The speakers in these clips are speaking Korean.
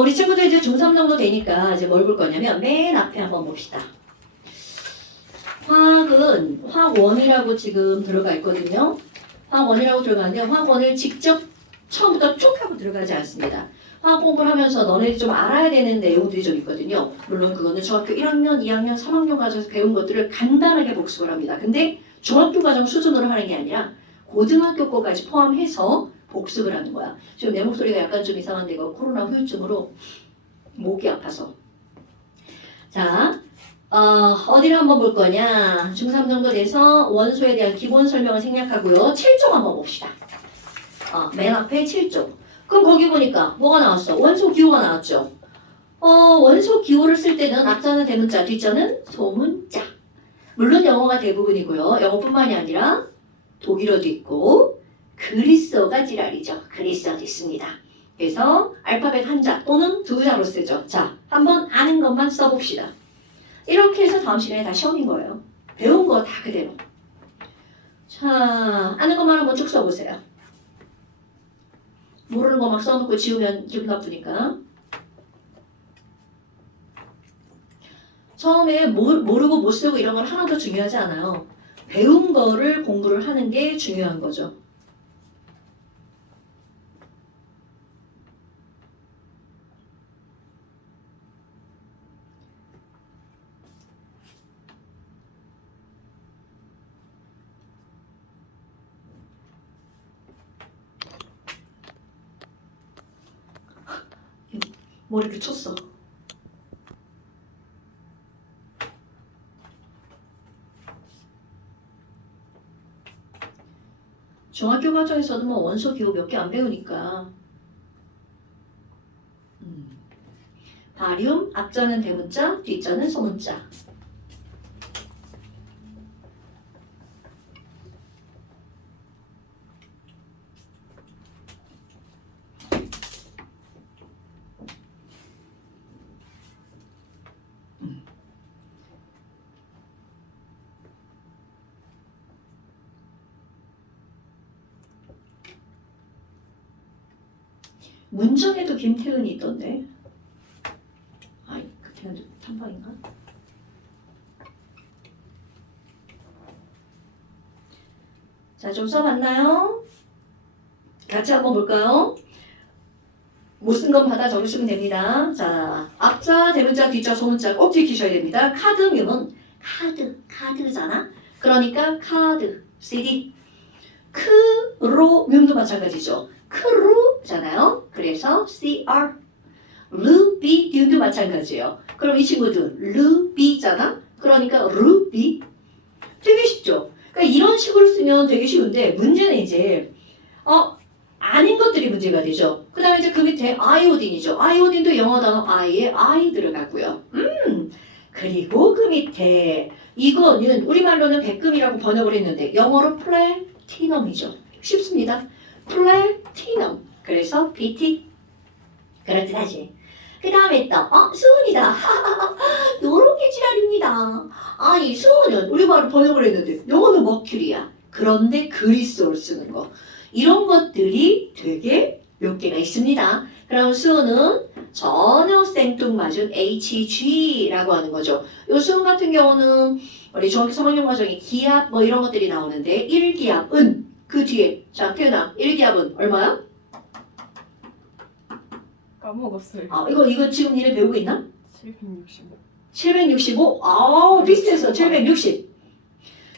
우리 친구들 이제 중3 정도 되니까 이제 뭘 볼 거냐면 맨 앞에 한번 봅시다. 화학은 화학원이라고 지금 들어가 있거든요. 화학원이라고 들어가는데 화학원을 직접 처음부터 쭉 하고 들어가지 않습니다. 화학 공부를 하면서 너네들이 좀 알아야 되는 내용들이 좀 있거든요. 물론 그거는 중학교 1학년, 2학년, 3학년 과정에서 배운 것들을 간단하게 복습을 합니다. 근데 중학교 과정 수준으로 하는 게 아니라 고등학교 거까지 포함해서 복습을 하는 거야. 지금 내 목소리가 약간 좀 이상한데 이거 코로나 후유증으로 목이 아파서. 자, 어디를 한번 볼 거냐. 중3 정도 돼서 원소에 대한 기본 설명을 생략하고요. 7종 한번 봅시다. 맨 앞에 7종. 그럼 거기 보니까 뭐가 나왔어? 원소 기호가 나왔죠. 원소 기호를 쓸 때는 앞자는 대문자, 뒷자는 소문자. 물론 영어가 대부분이고요. 영어뿐만이 아니라 독일어도 있고 그리스어가 지랄이죠. 그리스어도 있습니다. 그래서 알파벳 한자 또는 두 자로 쓰죠. 자, 한번 아는 것만 써봅시다. 이렇게 해서 다음 시간에 다 시험인 거예요. 배운 거 다 그대로. 자, 아는 것만 한번 쭉 써보세요. 모르는 거 막 써놓고 지우면 기분 나쁘니까. 처음에 모르고 못 쓰고 이런 건 하나도 중요하지 않아요. 배운 거를 공부를 하는 게 중요한 거죠. 머리를 쳤어. 중학교 과정에서도 뭐 원소 기호 몇 개 안 배우니까. 바륨, 앞자는 대문자, 뒷자는 소문자. 문정에도 김태은이 있던데. 아이, 그 태은도 탐방인가? 자, 좀 써봤나요? 같이 한번 볼까요? 못 쓴 건 받아 적으시면 됩니다. 자, 앞자, 대문자, 뒷자, 소문자 꼭 지키셔야 됩니다. 카드뮴은 카드잖아? 그러니까 카드, CD. 크로뮴도 마찬가지죠. 크루잖아요. 그래서 CR. 루비뮴도 마찬가지예요. 그럼 이 친구들 루비잖아. 그러니까 루비. 되게 쉽죠. 그러니까 이런 식으로 쓰면 되게 쉬운데 문제는 이제 아닌 것들이 문제가 되죠. 그 다음에 이제 그 밑에 아이오딘이죠. 아이오딘도 영어 단어 I에 I 들어가고요. 그리고 그 밑에 이거는 우리말로는 백금이라고 번역을 했는데 영어로 플래티넘이죠. 쉽습니다. 플래티넘. 그래서 BT. 그렇듯하지. 그 다음에 또 수은이다. 요렇게 지랄입니다. 아니 수은은 우리말로 번역을 했는데 영어는 머큐리야. 그런데 그리스어를 쓰는 거. 이런 것들이 되게 몇 개가 있습니다. 그럼 수은은 전혀 생뚱맞은 HG라고 하는 거죠. 요 수은 같은 경우는 우리 중학교 3학년 과정에 기압 뭐 이런 것들이 나오는데 1기압은 그 뒤에 자 태연아 1기압은 얼마야? 까먹었어요. 이거 지금 니네 배우고 있나? 765. 765? 비슷해서 760.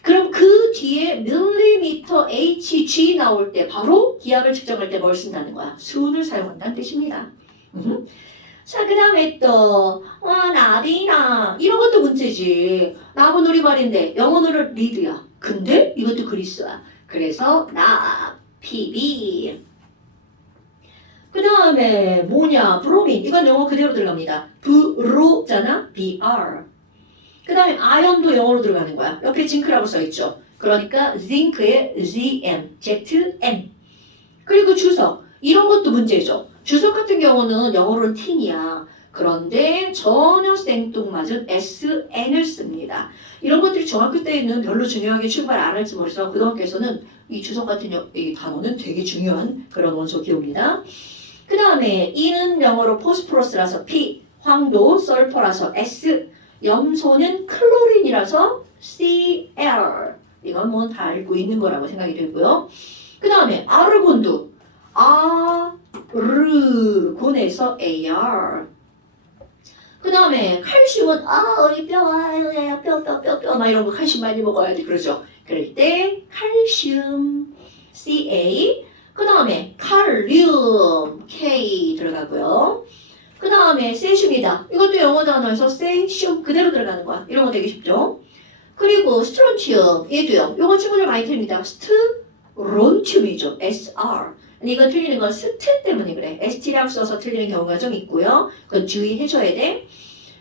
그럼 그 뒤에 밀리미터 HG 나올 때 바로 기압을 측정할 때 뭘 쓴다는 거야? 수은을 사용한다는 뜻입니다. 자, 그 다음에 또 나비나 이런 것도 문제지. 나무 우리말인데 영어는 리드야. 근데 이것도 그리스야. 그래서 PB. 그 다음에 뭐냐? 브로민. 이건 영어 그대로 들어갑니다. 브로잖아. BR. 그 다음에 아연도 영어로 들어가는 거야. 옆에 징크라고 써있죠. 그러니까 zin크의 ZM, ZM. 그리고 주석. 이런 것도 문제죠. 주석 같은 경우는 영어로는 tin이야. 그런데 전혀 생뚱맞은 SN을 씁니다. 이런 것들이 중학교 때는 별로 중요하게 출발 안 할지 모르지만 고등학교에서는 이 주석 같은 이 단어는 되게 중요한 그런 원소 기호입니다. 그 그 다음에 E는 영어로 포스포러스라서 P, 황도, 설퍼라서 S, 염소는 클로린이라서 Cl. 이건 뭐 다 알고 있는 거라고 생각이 들고요. 그 다음에 아르곤도 아르곤에서 AR. 그 다음에 칼슘은 우리 뼈 막 이런 거 칼슘 많이 먹어야지 그러죠. 그럴 때 칼슘 Ca. 그 다음에 칼륨 K 들어가고요. 그 다음에 세슘이다. 이것도 영어 단어에서 세슘 그대로 들어가는 거야. 이런 거 되게 쉽죠. 그리고 스트론튬 얘도요. 요거 친구들 많이 틀립니다. 스트론튬이죠. SR. 이거 틀리는 건 스트 때문에 그래. ST라고 써서 틀리는 경우가 좀 있고요. 그건 주의해줘야 돼.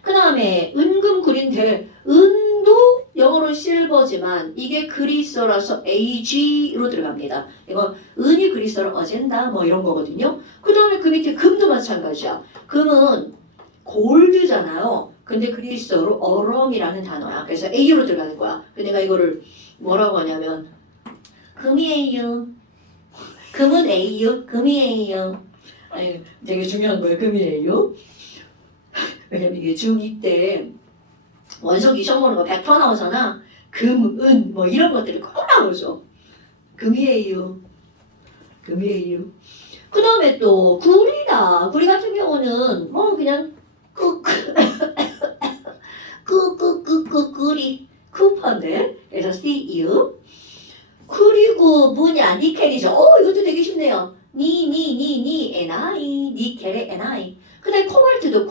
그 다음에 은금구린데 은도 영어로는 실버지만 이게 그리스어라서 AG로 들어갑니다. 이거 은이 그리스어로 어젠다 뭐 이런 거거든요. 그 다음에 그 밑에 금도 마찬가지야. 금은 골드잖아요. 근데 그리스어로 어럼이라는 단어야. 그래서 A로 들어가는 거야. 근데 내가 이거를 뭐라고 하냐면 금이에요. 금은 A요. 금이에요. 아니 되게 중요한 거예요. 금이에요. 왜냐면 이게 중2 때 원서기 시험 보는 거 100% 나오잖아. 금, 은 뭐 이런 것들이 꼭 나오죠. 금이에요. 금이에요. 그 다음에 또 구리다. 구리 같은 경우는 뭐 그냥 구리 쿠퍼인데 그래서 CU. 그리고 뭐냐 니켈이죠. 이것도 되게 쉽네요. NI 니켈의 NI. 그 다음에 코발트도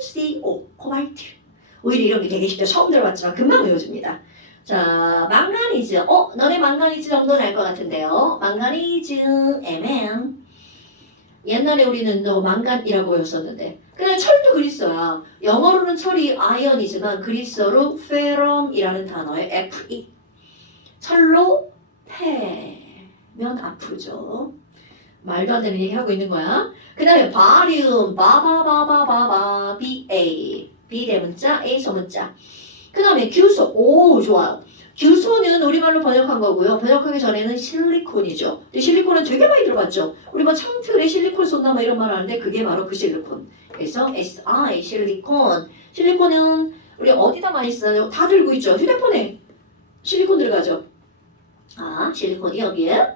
CO 코발트. 오히려 이런 게 되게 쉽죠. 처음 들어봤지만 금방 외워집니다. 자 망가니즈. 너네 망가니즈 정도는 알 것 같은데요. 망가니즈 Mn. 옛날에 우리는 너 망간이라고 배웠었는데 그냥 철도 그리스어야. 영어로는 철이 아이언이지만 그리스어로 페럼이라는 단어의 Fe. 철로 패면 아프죠. 말도 안 되는 얘기 하고 있는 거야. 그 다음에 바리움 바바바바바바 BA B 대문자 A 소문자. 그 다음에 규소. 좋아요. 규소는 우리말로 번역한 거고요. 번역하기 전에는 실리콘이죠. 근데 실리콘은 되게 많이 들어봤죠. 우리 뭐 창틀에 실리콘 쏜다 뭐 이런 말 하는데 그게 바로 그 실리콘. 그래서 SI 실리콘. 실리콘은 우리 어디다 많이 쓰나요? 다 들고 있죠. 휴대폰에 실리콘 들어가죠. 실리콘이 여기에.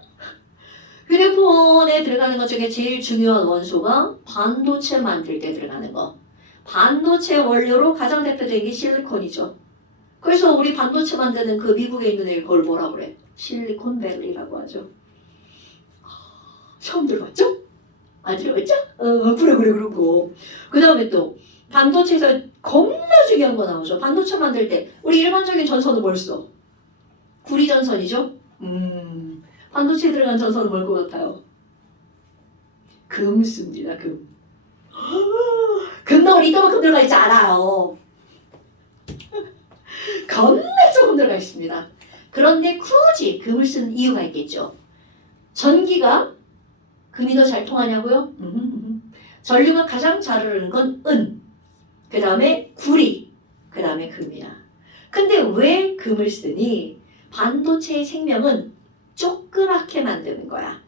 휴대폰에 들어가는 것 중에 제일 중요한 원소가 반도체 만들 때 들어가는 거. 반도체 원료로 가장 대표적인 게 실리콘이죠. 그래서 우리 반도체 만드는 그 미국에 있는 애 그걸 뭐라 그래? 실리콘밸리라고 하죠. 처음 들어봤죠? 안 들어봤죠? 그래 그러고. 그 다음에 또 반도체에서 겁나 중요한 거 나오죠. 반도체 만들 때 우리 일반적인 전선은 뭘 써? 구리 전선이죠? 반도체에 들어간 전선은 뭘 것 같아요? 금 씁니다. 금. 금덩어리 이따만큼 들어가 있지 않아요. 겁나 조금 들어가 있습니다. 그런데 굳이 금을 쓰는 이유가 있겠죠. 전기가 금이 더 잘 통하냐고요? 전류가 가장 잘 흐르는 건 은, 그 다음에 구리, 그 다음에 금이야. 근데 왜 금을 쓰니? 반도체의 생명은 조그맣게 만드는 거야.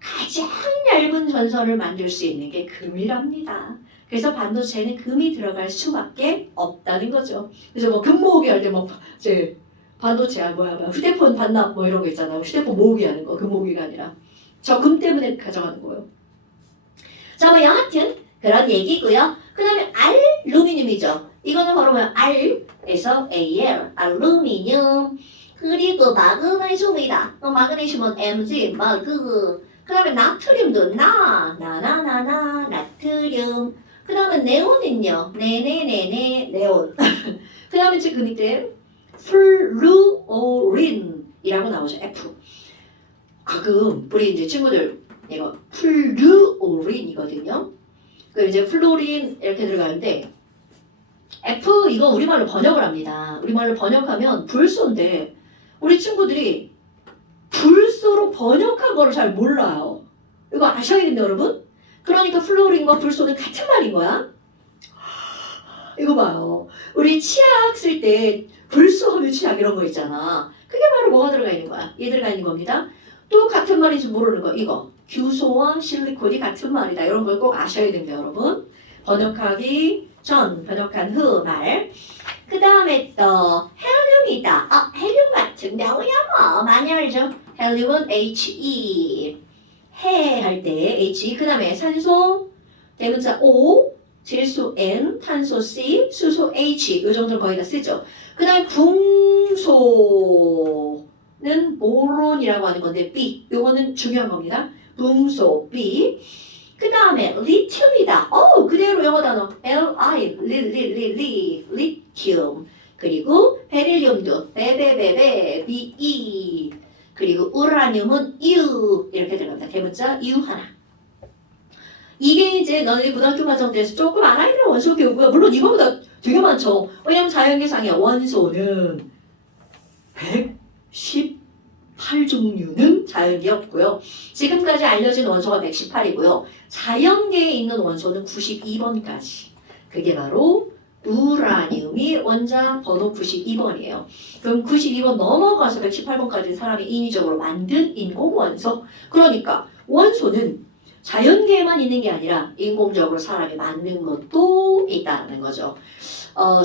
가장 얇은 전선을 만들 수 있는 게 금이랍니다. 그래서 반도체에는 금이 들어갈 수밖에 없다는 거죠. 그래서 뭐 금 모으기 할 때 뭐 이제 반도체야 휴대폰 반납 뭐 이런 거 있잖아요. 휴대폰 모으기 하는 거, 금 모으기가 아니라 저 금 때문에 가져가는 거예요. 자, 뭐 여하튼 그런 얘기고요. 그 다음에 알루미늄이죠. 이거는 바로 뭐야? R에서 AL, 알루미늄. 그리고 마그네슘이다. 마그네슘은 Mg, 마그. 그 다음에 나트륨도 나트륨. 그 다음에 네온은요. 네온. 그 다음에 지금 밑에 플루오린이라고 나오죠. F. 가끔 우리 이제 친구들 이거 플루오린이거든요. 그 이제 플로린 이렇게 들어가는데 F 이거 우리말로 번역을 합니다. 우리말로 번역하면 불소인데 우리 친구들이 불소로 번역한 거를 잘 몰라요. 이거 아셔야겠는데 여러분? 그러니까 플로린과 불소는 같은 말인 거야. 이거 봐요. 우리 치약 쓸 때 불소하면 치약 이런 거 있잖아. 그게 바로 뭐가 들어가 있는 거야? 얘 들어가 있는 겁니다. 또 같은 말인지 모르는 거 이거. 규소와 실리콘이 같은 말이다. 이런 걸 꼭 아셔야 됩니다, 여러분. 번역하기 전, 번역한 후 말. 그 다음에 또 헬륨이다. 헬륨 같은 경우야 뭐 많이 알죠? 헬륨은 He. 해 할 때 H. 그 다음에 산소, 대문자 O, 질소 N, 탄소 C, 수소 H. 이 정도 거의 다 쓰죠. 그 다음에 붕소는 보론이라고 하는 건데 B. 요거는 중요한 겁니다. 붕소 B. 그 다음에 리튬이다. 그대로 영어 단어 Li, 리튬. 그리고 베릴륨도 베베베베 Be. 그리고 우라늄은 U 이렇게 들어갑니다. 대문자 U 하나. 이게 이제 너희들 고등학교 과정 때에서 조금 알아야 될 원소 교육이고요. 물론 이거보다 되게 많죠. 왜냐면 자연계상의 원소는 118종류는 자연계에 없고요. 지금까지 알려진 원소가 118이고요. 자연계에 있는 원소는 92번까지. 그게 바로 우라늄이 원자 번호 92번이에요. 그럼 92번 넘어가서 118번까지 사람이 인위적으로 만든 인공원소. 그러니까 원소는 자연계에만 있는 게 아니라 인공적으로 사람이 만든 것도 있다는 거죠.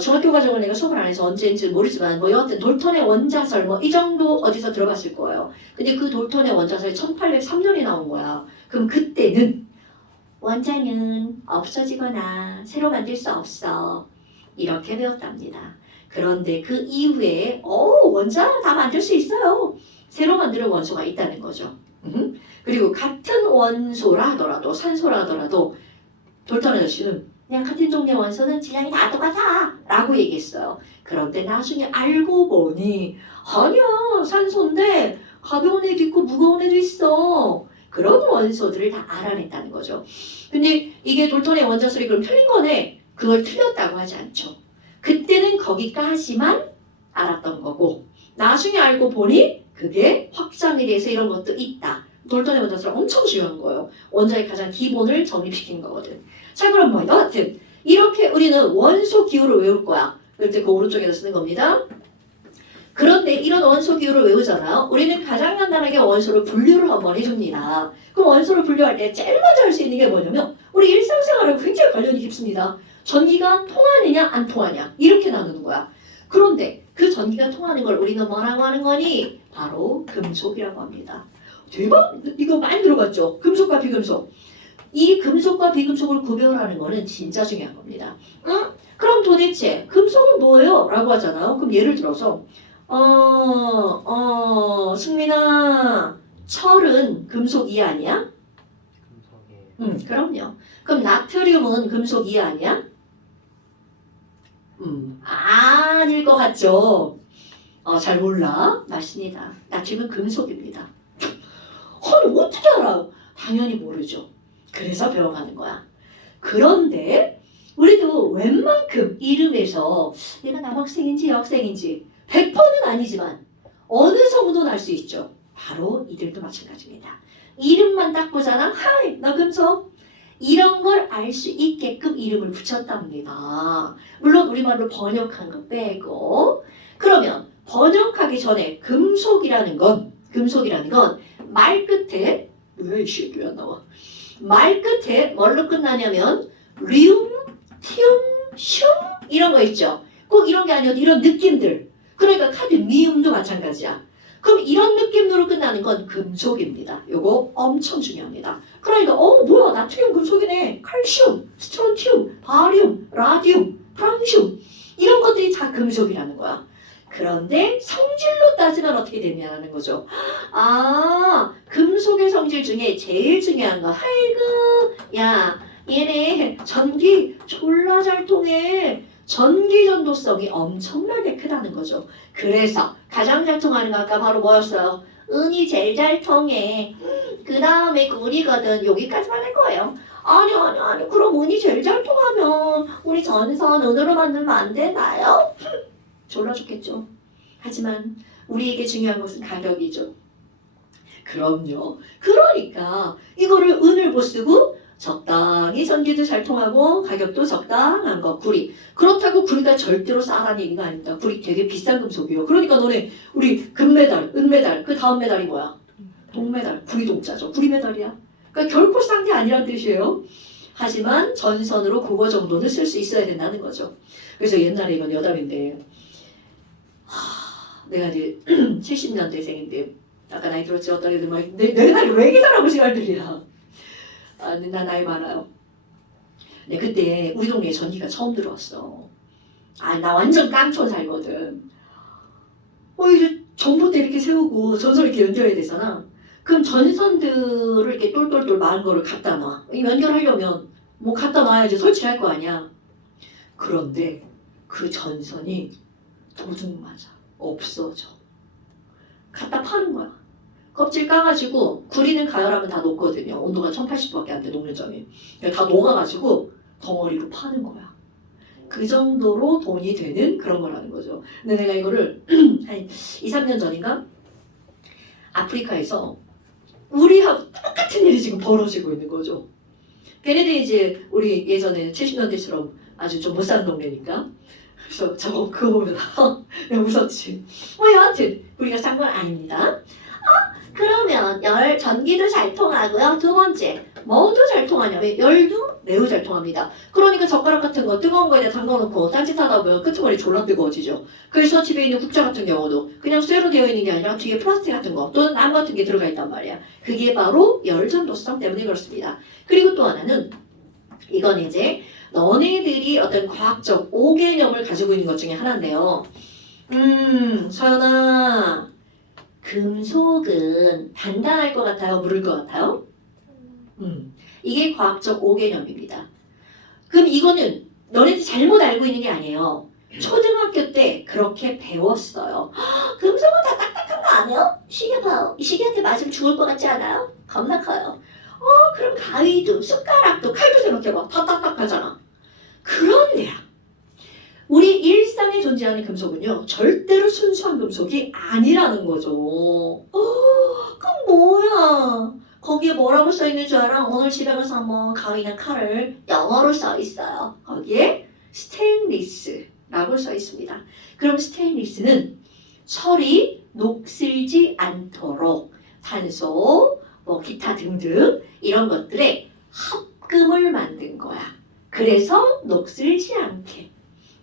중학교 과정을 내가 수업을 안 해서 언제인지 모르지만 뭐 여하튼 돌턴의 원자설 뭐 이 정도 어디서 들어봤을 거예요. 근데 그 돌턴의 원자설이 1803년에 나온 거야. 그럼 그때는 원자는 없어지거나 새로 만들 수 없어. 이렇게 배웠답니다. 그런데 그 이후에 원자 다 만들 수 있어요. 새로 만드는 원소가 있다는 거죠. 그리고 같은 원소라 하더라도 산소라 하더라도 돌턴 아저씨는 그냥 같은 종류의 원소는 질량이 다 똑같아 라고 얘기했어요. 그런데 나중에 알고 보니 아니야 산소인데 가벼운 애도 있고 무거운 애도 있어. 그런 원소들을 다 알아냈다는 거죠. 근데 이게 돌턴의 원자설이 그럼 틀린 거네. 그걸 틀렸다고 하지 않죠. 그때는 거기까지만 알았던 거고 나중에 알고 보니 그게 확장이 돼서 이런 것도 있다. 돌턴의 원자설은 엄청 중요한 거예요. 원자의 가장 기본을 정립시킨 거거든. 자 그럼 뭐 여하튼 이렇게 우리는 원소 기호를 외울 거야. 그때 그 오른쪽에다 쓰는 겁니다. 그런데 이런 원소 기호를 외우잖아요. 우리는 가장 간단하게 원소를 분류를 한번 해줍니다. 그럼 원소를 분류할 때 제일 먼저 할 수 있는 게 뭐냐면 우리 일상생활하고 굉장히 관련이 깊습니다. 전기가 통하느냐 안 통하냐 이렇게 나누는 거야. 그런데 그 전기가 통하는 걸 우리는 뭐라고 하는 거니? 바로 금속이라고 합니다. 대박! 이거 많이 들어봤죠? 금속과 비금속. 이 금속과 비금속을 구별하는 거는 진짜 중요한 겁니다. 그럼 도대체 금속은 뭐예요? 라고 하잖아요. 그럼 예를 들어서 승민아 철은 금속 이 아니야? 금속이에요. 그럼요. 그럼 나트륨은 금속 이 아니야? 아닐 것 같죠? 잘 몰라. 맞습니다. 나트륨은 금속입니다. 어떻게 알아요? 당연히 모르죠. 그래서 배워가는 거야. 그런데 우리도 웬만큼 이름에서 얘가 남학생인지 여학생인지 100%는 아니지만 어느 정도는 알 수 있죠. 바로 이들도 마찬가지입니다. 이름만 딱 보잖아. 하이, 나 금속. 이런 걸 알 수 있게끔 이름을 붙였답니다. 물론 우리말로 번역한 거 빼고. 그러면 번역하기 전에 금속이라는 건 말 끝에 왜 이 새끼야 나와? 말 끝에 뭘로 끝나냐면 리움, 티움, 슘 이런 거 있죠. 꼭 이런 게 아니어도 이런 느낌들. 그러니까 카드미움도 마찬가지야. 그럼 이런 느낌으로 끝나는 건 금속입니다. 요거 엄청 중요합니다. 그러니까 뭐야 나트륨 금속이네. 칼슘, 스트론튬, 바리움, 라디움, 프랑슘 이런 것들이 다 금속이라는 거야. 그런데 성질로 따지면 어떻게 되냐는 거죠. 금속의 성질 중에 제일 중요한 거. 아이고 야 얘네 전기 졸라 잘 통해. 전기 전도성이 엄청나게 크다는 거죠. 그래서 가장 잘 통하는 거 아까 바로 뭐였어요? 은이 제일 잘 통해. 그 다음에 우리거든. 여기까지만 할 거예요. 아니 그럼 은이 제일 잘 통하면 우리 전선 은으로 만들면 안 되나요? 졸라 좋겠죠. 하지만 우리에게 중요한 것은 가격이죠. 그럼요. 그러니까 이거를 은을 못 쓰고 적당히 전기도 잘 통하고 가격도 적당한 거 구리. 그렇다고 구리가 절대로 싸다는 얘기가 아닙니다. 구리 되게 비싼 금속이에요. 그러니까 너네 우리 금메달, 은메달 그 다음 메달이 뭐야? 동메달. 구리 동자죠. 구리 메달이야. 그러니까 결코 싼 게 아니란 뜻이에요. 하지만 전선으로 그거 정도는 쓸 수 있어야 된다는 거죠. 그래서 옛날에 이건 여담인데 내가 이제 70년대생인데 아까 나이 들었지 어떤 애들 막 내 나이 왜 계산하고 시간 들이나 나 나이 많아요. 근데 그때 우리 동네에 전기가 처음 들어왔어. 나 완전 깡촌 살거든. 이제 전봇대 이렇게 세우고 전선 이렇게 연결해야 되잖아. 그럼 전선들을 이렇게 똘똘똘 많은 거를 갖다 놔. 연결하려면 뭐 갖다 놔야지 설치할 거 아니야. 그런데 그 전선이 도둑 맞아. 없어져. 갖다 파는 거야. 껍질 까가지고 구리는 가열하면 다 녹거든요. 온도가 1080도밖에 안 돼, 녹는 점이. 다 녹아가지고 덩어리로 파는 거야. 그 정도로 돈이 되는 그런 거라는 거죠. 근데 내가 이거를 한 2, 3년 전인가? 아프리카에서 우리하고 똑같은 일이 지금 벌어지고 있는 거죠. 걔네들이 이제 우리 예전에 70년대처럼 아주 좀 못 사는 동네니까 그래서 저거 그거 보면 내가 웃었지. 여하튼 우리가 산 건 아닙니다. 그러면 전기도 잘 통하고요. 두 번째, 뭐도 잘 통하냐면 열도 매우 잘 통합니다. 그러니까 젓가락 같은 거 뜨거운 거에다 담가놓고 딴짓하다 보면 끄트머리 졸라 뜨거워지죠. 그래서 집에 있는 국자 같은 경우도 그냥 쇠로 되어 있는 게 아니라 뒤에 플라스틱 같은 거 또는 나무 같은 게 들어가 있단 말이야. 그게 바로 열전도성 때문에 그렇습니다. 그리고 또 하나는 이건 이제 너네들이 어떤 과학적 오개념을 가지고 있는 것 중에 하나인데요. 서연아, 금속은 단단할 것 같아요? 무를 것 같아요? 이게 과학적 오개념입니다. 그럼 이거는 너네들 잘못 알고 있는 게 아니에요. 초등학교 때 그렇게 배웠어요. 금속은 다 딱딱한 거 아니에요? 시계 봐요. 이 시계한테 맞으면 죽을 것 같지 않아요? 겁나 커요. 그럼 가위도 숟가락도 칼도 생각해봐. 다 딱딱하잖아. 그런데요. 우리 일상에 존재하는 금속은요. 절대로 순수한 금속이 아니라는 거죠. 그럼 뭐야? 거기에 뭐라고 써있는 줄 알아? 오늘 집에 가서 한번 가위나 칼을 영어로 써있어요. 거기에 스테인리스라고 써있습니다. 그럼 스테인리스는 철이 녹슬지 않도록 탄소, 기타 등등 이런 것들의 합금을 만든 거야. 그래서 녹슬지 않게.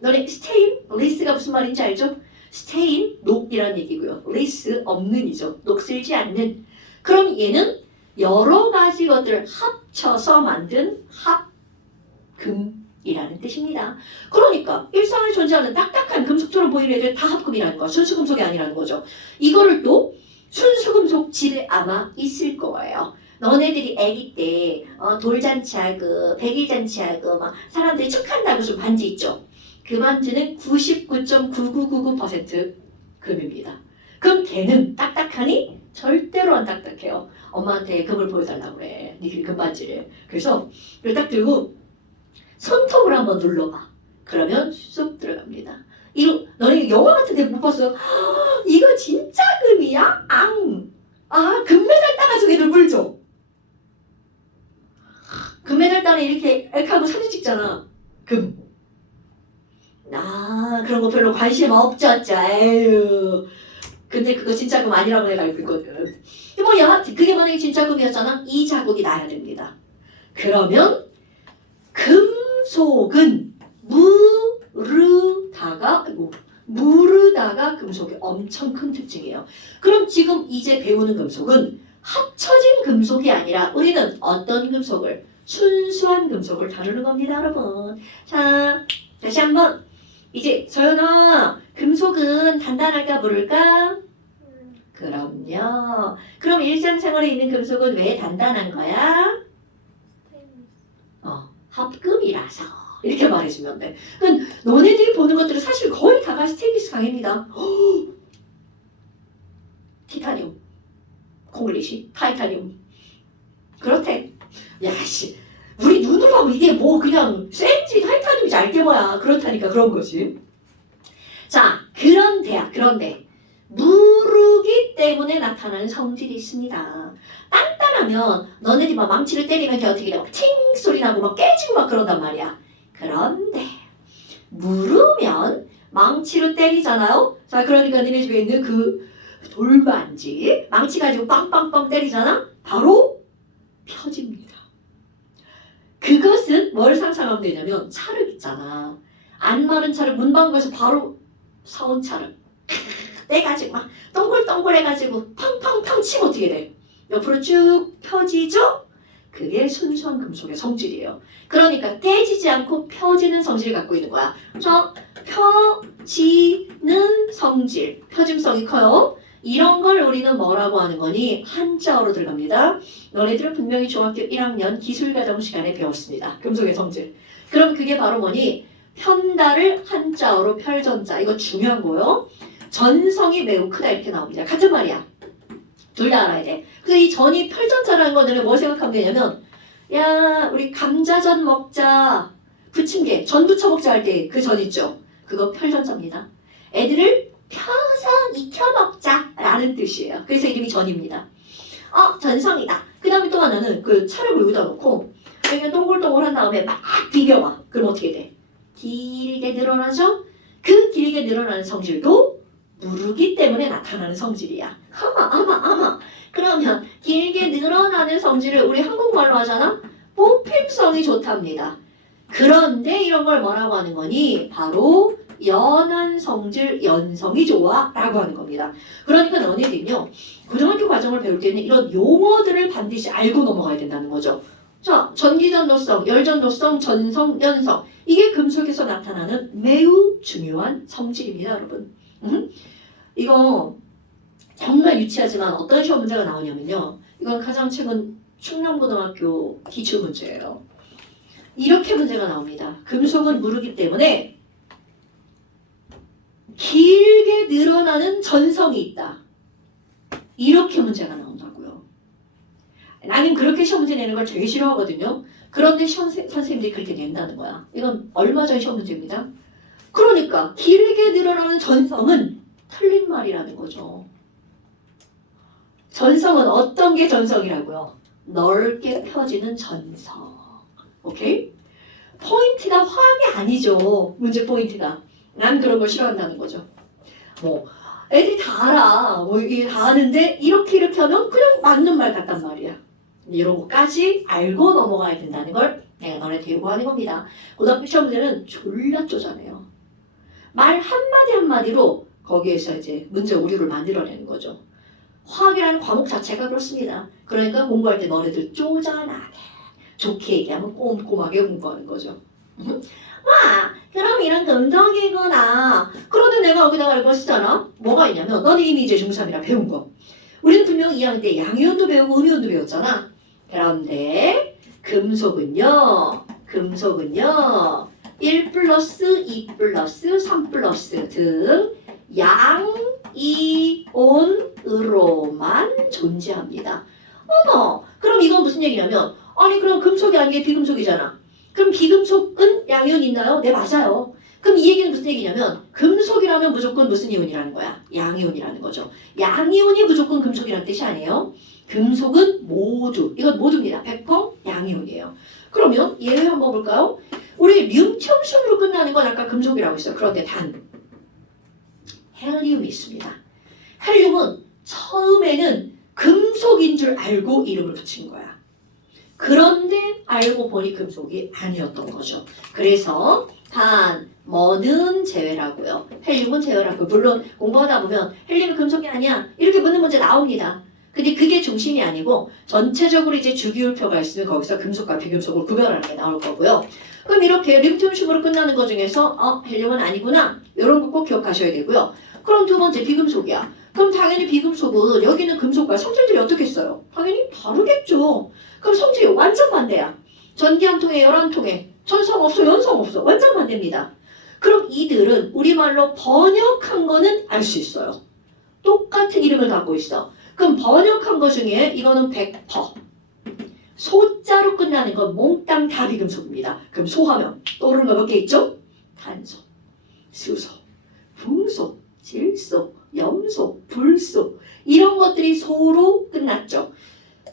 너네 스테인, 리스가 무슨 말인지 알죠? 스테인, 녹이란 얘기고요. 리스, 없는 이죠. 녹슬지 않는. 그럼 얘는 여러 가지 것들을 합쳐서 만든 합금이라는 뜻입니다. 그러니까 일상에 존재하는 딱딱한 금속처럼 보이는 애들 다 합금이라는 거. 순수금속이 아니라는 거죠. 이거를 또 순수금속 집에 아마 있을 거예요. 너네들이 아기 때 돌잔치하고 백일잔치하고 막 사람들이 축한다고 좀 반지 있죠. 그 반지는 99.9999% 금입니다. 그럼 걔는 딱딱하니? 절대로 안 딱딱해요. 엄마한테 금을 보여달라고 그래. 네 금반지를. 그래서 이걸 딱 들고 손톱을 한번 눌러봐. 그러면 쑥 들어갑니다. 이거 너네 영화 같은 데 못 봤어요? 이거 진짜 금이야? 금메달 따가지고 애들 물죠? 금메달 따는 이렇게 액하고 사진 찍잖아. 금. 그런 거 별로 관심 없었죠. 에휴. 근데 그거 진짜 금 아니라고 내가 알고 있거든. 여하튼 그게 만약에 진짜 금이었잖아. 이 자국이 나야 됩니다. 그러면 금속은 무르다가 금속의 엄청 큰 특징이에요. 그럼 지금 이제 배우는 금속은 합쳐진 금속이 아니라 우리는 어떤 금속을? 순수한 금속을 다루는 겁니다, 여러분. 자, 다시 한번. 이제 서연아, 금속은 단단할까 무를까? 그럼요. 그럼 일상생활에 있는 금속은 왜 단단한 거야? 합금이라서. 이렇게 말해주면 돼. 그럼 너네들이 보는 것들은 사실 거의 다가 스테인리스 강입니다. 티타늄, 콩글리시, 타이타늄. 그렇대. 야씨, 우리 눈으로 하면 이게 뭐 그냥 샌지 타이타늄이지 알게 뭐야. 그렇다니까 그런 거지. 자, 그런데 무르기 때문에 나타나는 성질이 있습니다. 단단하면 너네들이 막 망치를 때리면 걔 어떻게 돼? 막 팅 소리 나고 막 깨지고 막 그런단 말이야. 그런데 무르면 망치로 때리잖아요. 자, 그러니까 니네 집에 있는 그 돌반지 망치 가지고 빵빵빵 때리잖아. 바로 펴집니다. 그것은 뭘 상상하면 되냐면 찰흙 있잖아. 안 마른 찰흙 문방구에서 바로 사온 찰흙 떼가지고 막 동글동글해가지고 팡팡팡 치면 어떻게 돼? 옆으로 쭉 펴지죠? 그게 순수한 금속의 성질이에요. 그러니까 깨지지 않고 펴지는 성질을 갖고 있는 거야. 저 펴지는 성질, 펴짐성이 커요. 이런 걸 우리는 뭐라고 하는 거니? 한자어로 들어갑니다. 너네들은 분명히 중학교 1학년 기술과정 시간에 배웠습니다. 금속의 성질. 그럼 그게 바로 뭐니? 편다를 한자어로 펼전자. 이거 중요한 거요. 전성이 매우 크다 이렇게 나옵니다. 같은 말이야. 둘 다 알아야 돼. 그래서 이 전이 펼전자라는 거는 뭐 생각하면 되냐면 야 우리 감자전 먹자. 부침개 전 부쳐 먹자 할 때 그 전 있죠. 그거 펼전자입니다. 애들을 펴서 익혀 먹자라는 뜻이에요. 그래서 이름이 전입니다. 전성이다. 그 다음에 또 하나는 그 찰흙을 여기다 놓고 그냥 동글동글한 다음에 막 비벼봐. 그럼 어떻게 돼? 길게 늘어나죠? 그 길게 늘어나는 성질도 무르기 때문에 나타나는 성질이야. 아마. 그러면 길게 늘어나는 성질을 우리 한국말로 하잖아? 뽑힘성이 좋답니다. 그런데 이런 걸 뭐라고 하는 거니? 바로 연한 성질, 연성이 좋아 라고 하는 겁니다. 그러니까 너네들요 고등학교 과정을 배울 때는 이런 용어들을 반드시 알고 넘어가야 된다는 거죠. 자, 전기전도성, 열전도성, 전성, 연성 이게 금속에서 나타나는 매우 중요한 성질입니다, 여러분. 이거 정말 유치하지만 어떤 시험 문제가 나오냐면요. 이건 가장 최근 충남고등학교 기출문제예요. 이렇게 문제가 나옵니다. 금속은 무르기 때문에 길게 늘어나는 전성이 있다. 이렇게 문제가 나온다고요. 나는 그렇게 시험 문제 내는 걸 되게 싫어하거든요. 그런데 선생님들이 그렇게 낸다는 거야. 이건 얼마 전 시험 문제입니다. 그러니까 길게 늘어나는 전성은 틀린 말이라는 거죠. 전성은 어떤 게 전성이라고요? 넓게 펴지는 전성. 오케이? 포인트가 화학이 아니죠. 문제 포인트가. 난 그런 걸 싫어한다는 거죠. 뭐 애들이 다 알아. 뭐 이게 다 아는데 이렇게 하면 그냥 맞는 말 같단 말이야. 이런 것까지 알고 넘어가야 된다는 걸 내가 너네한테 요구하는 겁니다. 고등학교 시험 문제는 졸라 쪼잔해요. 말 한마디 한마디로 거기에서 이제 문제 오류를 만들어내는 거죠. 화학이라는 과목 자체가 그렇습니다. 그러니까 공부할 때 너네들 쪼잔하게 좋게 얘기하면 꼼꼼하게 공부하는 거죠. 와, 그럼 이런 금속이구나. 그러면 내가 여기다가 이걸 쓰잖아. 뭐가 있냐면 너네 이미 이제 중3이라 배운 거. 우리는 분명 2학년 때 양이온도 배우고 음이온도 배웠잖아. 그런데 금속은요. 1 플러스 2 플러스 3 플러스 등 양이온으로만 존재합니다. 어머, 그럼 이건 무슨 얘기냐면 아니 그럼 금속이 아닌 게 비금속이잖아. 그럼 비금속은 양이온 있나요? 네, 맞아요. 그럼 이 얘기는 무슨 얘기냐면 금속이라면 무조건 무슨 이온이라는 거야? 양이온이라는 거죠. 양이온이 무조건 금속이라는 뜻이 아니에요. 금속은 모두, 이건 모두입니다. 100% 양이온이에요. 그러면 예외 한번 볼까요? 우리 륨티움식으로 끝나는 건 아까 금속이라고 했어요. 그런데 단 헬륨이 있습니다. 헬륨은 처음에는 금속인 줄 알고 이름을 붙인 거야. 그런데 알고 보니 금속이 아니었던 거죠. 그래서 단 뭐는 제외라고요. 헬륨은 제외라고요. 물론 공부하다 보면 헬륨이 금속이 아니야 이렇게 묻는 문제 나옵니다. 근데 그게 중심이 아니고 전체적으로 이제 주기율표가 있으면 거기서 금속과 비금속을 구별하는 게 나올 거고요. 그럼 이렇게 림튬식으로 끝나는 것 중에서 헬륨은 아니구나 이런 거 꼭 기억하셔야 되고요. 그럼 두 번째 비금속이야. 그럼 당연히 비금속은 여기는 금속과 성질들이 어떻게 써요? 당연히 다르겠죠. 그럼 성질이 완전 반대야. 전기 한 통에 열 한 통에 전성 없어 연성 없어 완전 반대입니다. 그럼 이들은 우리말로 번역한 거는 알 수 있어요. 똑같은 이름을 갖고 있어. 그럼 번역한 거 중에 이거는 100% 소자로 끝나는 건 몽땅 다 비금속입니다. 그럼 소하면 떠오르는 거 몇 개 있죠? 탄소, 수소, 풍소, 질소, 염소, 불소 이런 것들이 소로 끝났죠.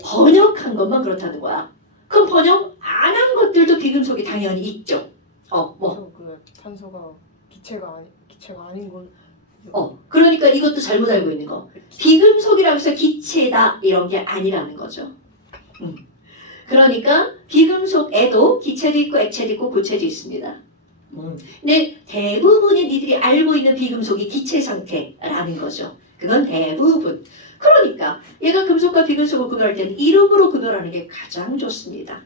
번역한 것만 그렇다는 거야. 그럼 번역 안 한 것들도 비금속이 당연히 있죠. 뭐? 그 탄소가 기체가 아닌 건. 그러니까 이것도 잘못 알고 있는 거. 비금속이라고 해서 기체다 이런 게 아니라는 거죠. 그러니까 비금속에도 기체도 있고 액체도 있고 고체도 있습니다. 근데 대부분이 니들이 알고 있는 비금속이 기체 상태라는 거죠. 그건 대부분. 그러니까 얘가 금속과 비금속을 구별할 때는 이름으로 구별하는 게 가장 좋습니다.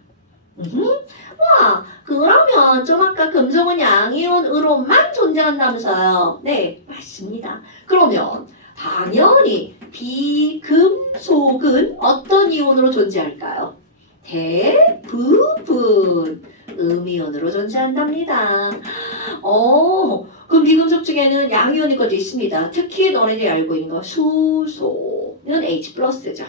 와, 그러면 좀 아까 금속은 양이온으로만 존재한다면서요? 네, 맞습니다. 그러면 당연히 비금속은 어떤 이온으로 존재할까요? 대부분 음이온으로 존재한답니다. 그럼 비금속 중에는 양이온이 것도 있습니다. 특히 너네들이 알고 있는 거 수소는 H+죠.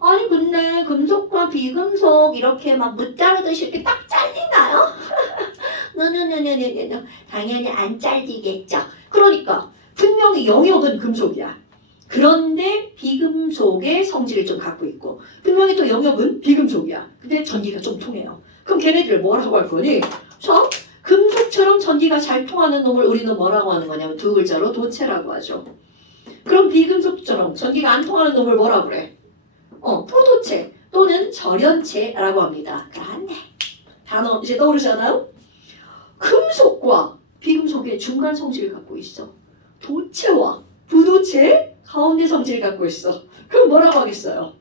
아니 근데 금속과 비금속 이렇게 막 무자르듯이 이렇게 딱 잘리나요? 노노노노노노 당연히 안 잘리겠죠. 그러니까 분명히 영역은 금속이야. 그런데 비금속의 성질을 좀 갖고 있고 분명히 또 영역은 비금속이야. 근데 전기가 좀 통해요. 그럼 걔네들을 뭐라고 할 거니? 자, 금속처럼 전기가 잘 통하는 놈을 우리는 뭐라고 하는 거냐면 두 글자로 도체라고 하죠. 그럼 비금속처럼 전기가 안 통하는 놈을 뭐라 그래? 포도체 또는 절연체라고 합니다. 그런데 단어 이제 떠오르잖아요? 금속과 비금속의 중간 성질을 갖고 있어. 도체와 부도체 가운데 성질을 갖고 있어. 그럼 뭐라고 하겠어요?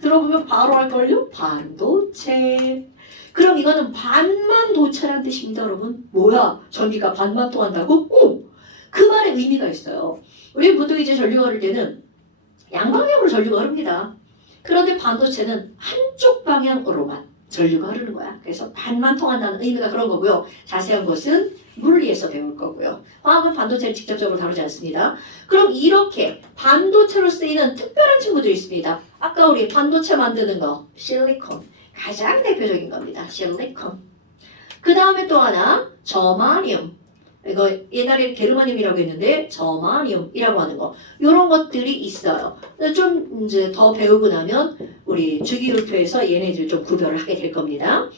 들어보면 바로 할걸요? 반도체. 그럼 이거는 반만 도체라는 뜻입니다, 여러분. 뭐야? 전기가 반만 통한다고? 그 말에 의미가 있어요. 우리 보통 이제 전류가 흐를 때는 양방향으로 전류가 흐릅니다. 그런데 반도체는 한쪽 방향으로만 전류가 흐르는 거야. 그래서 반만 통한다는 의미가 그런 거고요. 자세한 것은 물리에서 배울 거고요. 화학은 반도체를 직접적으로 다루지 않습니다. 그럼 이렇게 반도체로 쓰이는 특별한 친구들이 있습니다. 아까 우리 반도체 만드는 거 실리콘 가장 대표적인 겁니다. 실리콘. 그 다음에 또 하나 저마늄. 이거 옛날에 게르마늄이라고 했는데 저마늄이라고 하는 거 이런 것들이 있어요. 좀 이제 더 배우고 나면 우리 주기율표에서 얘네들 좀 구별을 하게 될 겁니다.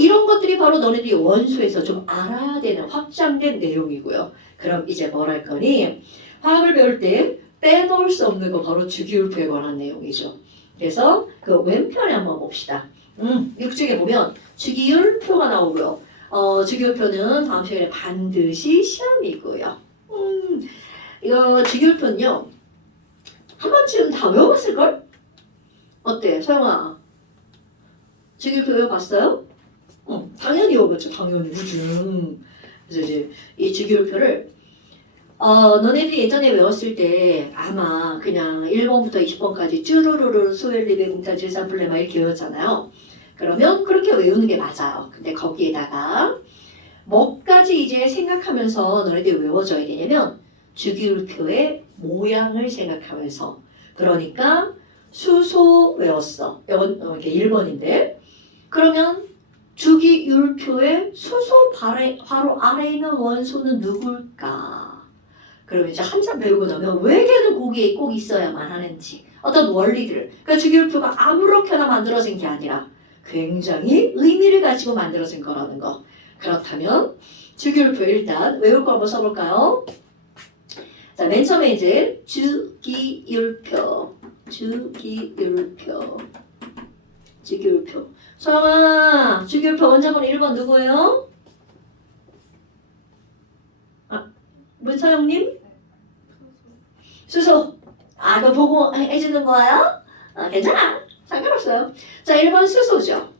이런 것들이 바로 너네들이 원소에서 좀 알아야 되는 확장된 내용이고요. 그럼 이제 뭘 할 거니? 화학을 배울 때 빼놓을 수 없는 거 바로 주기율표에 관한 내용이죠. 그래서 그 왼편에 한번 봅시다. 육중에 보면 주기율표가 나오고요. 주기율표는 다음 시간에 반드시 시험이고요. 이거 주기율표는요. 한 번쯤 다 외워봤을걸? 어때? 서영아. 주기율표 외워봤어요? 당연히 외워봤죠. 당연히. 그래서 이제 이 주기율표를 너네들이 예전에 외웠을 때 아마 그냥 1번부터 20번까지 쭈루루루 소엘리베 뭉타 질산 플레마 이렇게 외웠잖아요. 그러면 그렇게 외우는 게 맞아요. 근데 거기에다가 뭐까지 이제 생각하면서 너네들이 외워줘야 되냐면 주기율표의 모양을 생각하면서 그러니까 수소 외웠어. 이게 1번인데 그러면 주기율표의 수소 바로 아래에 있는 원소는 누굴까? 그러면 이제 한참 배우고 나면 왜 걔는 거기에 꼭 있어야만 하는지 어떤 원리들을 그러니까 주기율표가 아무렇게나 만들어진 게 아니라 굉장히 의미를 가지고 만들어진 거라는 거. 그렇다면 주기율표 일단 외울 거 한번 써볼까요? 자, 맨 처음에 이제 주기율표. 서영아, 주기율표 원자번 1번 누구예요? 문서영님? 수소. 그거 보고 해주는 거예요? 괜찮아. 상관없어요. 자, 1번 수소죠.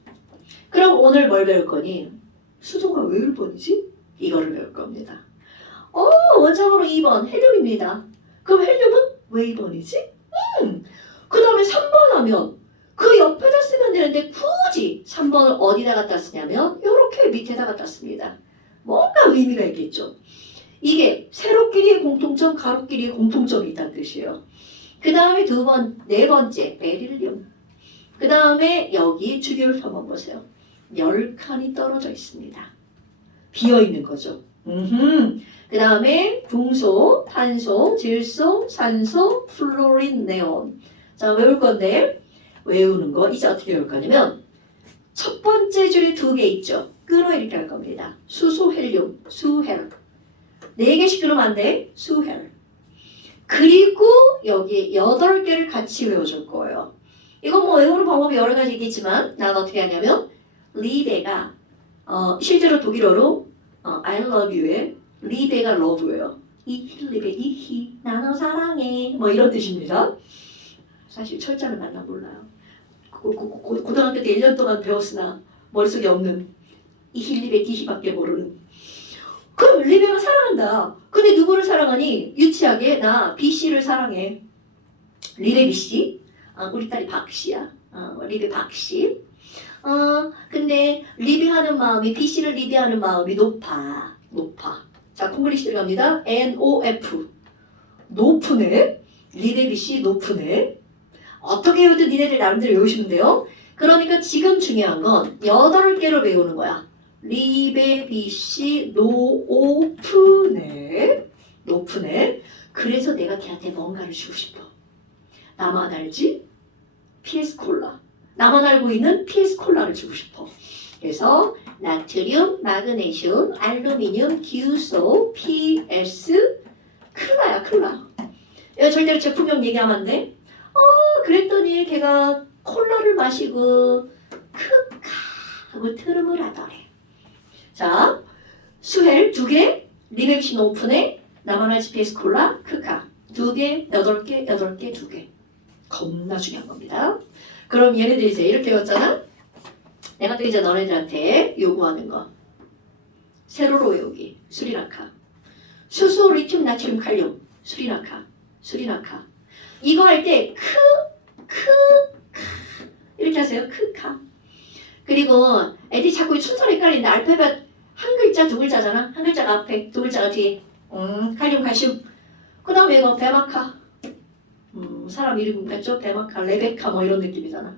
그럼 오늘 뭘 배울 거니? 수소가 왜 1번이지? 이거를 배울 겁니다. 원자번호 2번 헬륨입니다. 그럼 헬륨은 왜 2번이지? 그 다음에 3번 하면 그 옆에다 쓰면 되는데 굳이 3번을 어디다 갖다 쓰냐면 이렇게 밑에다 갖다 씁니다. 뭔가 의미가 있겠죠. 이게 세로끼리의 공통점, 가로끼리의 공통점이 있다는 뜻이에요. 그 다음에 네 번째 베릴륨. 그 다음에 여기 주기율표 한번 보세요. 10칸이 떨어져 있습니다. 비어있는 거죠. 그 다음에 중소, 탄소, 질소, 산소, 플로린, 네온. 자, 외울 건데 외우는 거 이제 어떻게 외울 거냐면 첫 번째 줄에 2개 있죠. 끌어읽기 할 겁니다. 수소, 헬륨, 수헬. 4개씩 그러면 안 돼. 수헬. 그리고 여기 8개를 같이 외워줄 거예요. 이건 뭐 외우는 방법이 여러 가지 있겠지만 난 어떻게 하냐면 리베가 실제로 독일어로 I love you에 리베가 love예요. 이히 리베 이히 나너 사랑해 뭐 이런 뜻입니다. 사실 철자는 맞나 몰라요. 고등학교 때 1년 동안 배웠으나 머릿속에 없는 이히 리베 기히밖에 모르는. 그럼 리베가 사랑한다. 근데 누구를 사랑하니? 유치하게 나 B씨를 사랑해. 리베 B씨? 우리 딸이 박씨야. 리베 박씨. 근데 리베하는 마음이 B씨를 리베하는 마음이 높아. 자, 콩글리시 들어갑니다. NOF. 높으네. 리베 B씨 높으네. 어떻게 외우든 니네들 나름대로 외우시면 돼요. 그러니까 지금 중요한 건 8개로 외우는 거야. 리베 B씨 높으네. 그래서 내가 걔한테 뭔가를 주고 싶어. 나만 알지? PS 콜라. 나만 알고 있는 PS 콜라를 주고 싶어. 그래서 나트륨, 마그네슘, 알루미늄, 규소, PS 클라야 클라. 이거 절대로 제품명 얘기하면 안 돼. 그랬더니 걔가 콜라를 마시고 크카 하고 트름을 하더래. 자, 수헬 2개, 리베비신 오픈에 나만 알지 PS 콜라, 크카 2개, 8개, 2개. 겁나 중요한 겁니다. 그럼 얘네들 이제 이렇게 외웠잖아? 내가 또 이제 너네들한테 요구하는 거. 세로로 외우기. 수리나카. 수소, 리튬, 나트륨, 칼륨. 수리나카. 이거 할 때 이렇게 하세요. 크카. 그리고 애들이 자꾸 순서를 헷갈리는데 알파벳 한 글자, 두 글자잖아. 한 글자가 앞에, 두 글자가 뒤에. 칼륨, 칼슘. 그 다음에 이거 베마카. 사람 이름 같죠? 베마카, 레베카 뭐 이런 느낌이잖아.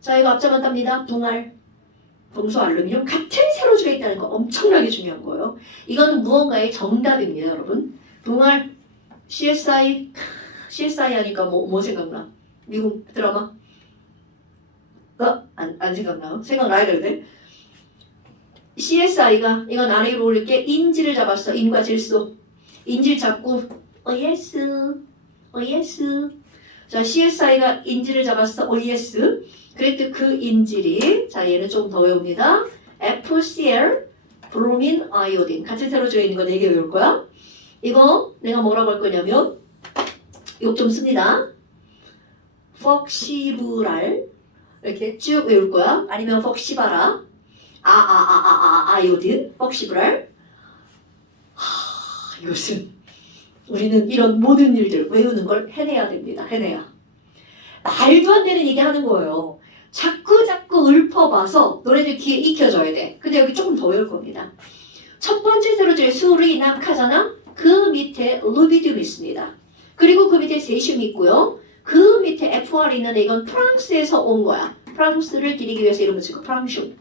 자, 이거 앞자만 땁니다. 붕알, 동소 알루미늄 같은 세로줄에 있다는 거 엄청나게 중요한 거예요. 이거는 무언가의 정답입니다, 여러분. 붕알, CSI 하니까 뭐 생각나? 미국 드라마? 안 생각나요? 생각나야 되는데. CSI가 이건 아래 위로 올릴게. 인지를 잡았어. 인과 질소. 인지를 잡고 예스. 자, CSI가 인지를 잡았어. 예스. 그랬더니 그 인질이 자, 얘는 좀 더 외웁니다. FCl 브로민 아이오딘 같은 세로줄에 있는 거 4개 외울 거야. 이거 내가 뭐라고 할 거냐면 이거 좀 씁니다. 퍽시브랄 이렇게 쭉 외울 거야. 아니면 퍽시바라 아이오딘 퍽시브랄. 이것은 우리는 이런 모든 일들 외우는 걸 해내야 됩니다. 말도 안 되는 얘기 하는 거예요. 자꾸 읊어봐서 너네들 귀에 익혀져야 돼. 근데 여기 조금 더 외울 겁니다. 첫 번째 세로줄에 수리나카잖아. 그 밑에 루비듐이 있습니다. 그리고 그 밑에 세슘이 있고요. 그 밑에 FR 있는데 이건 프랑스에서 온 거야. 프랑스를 기리기 위해서 이름을 짓고 프랑슘.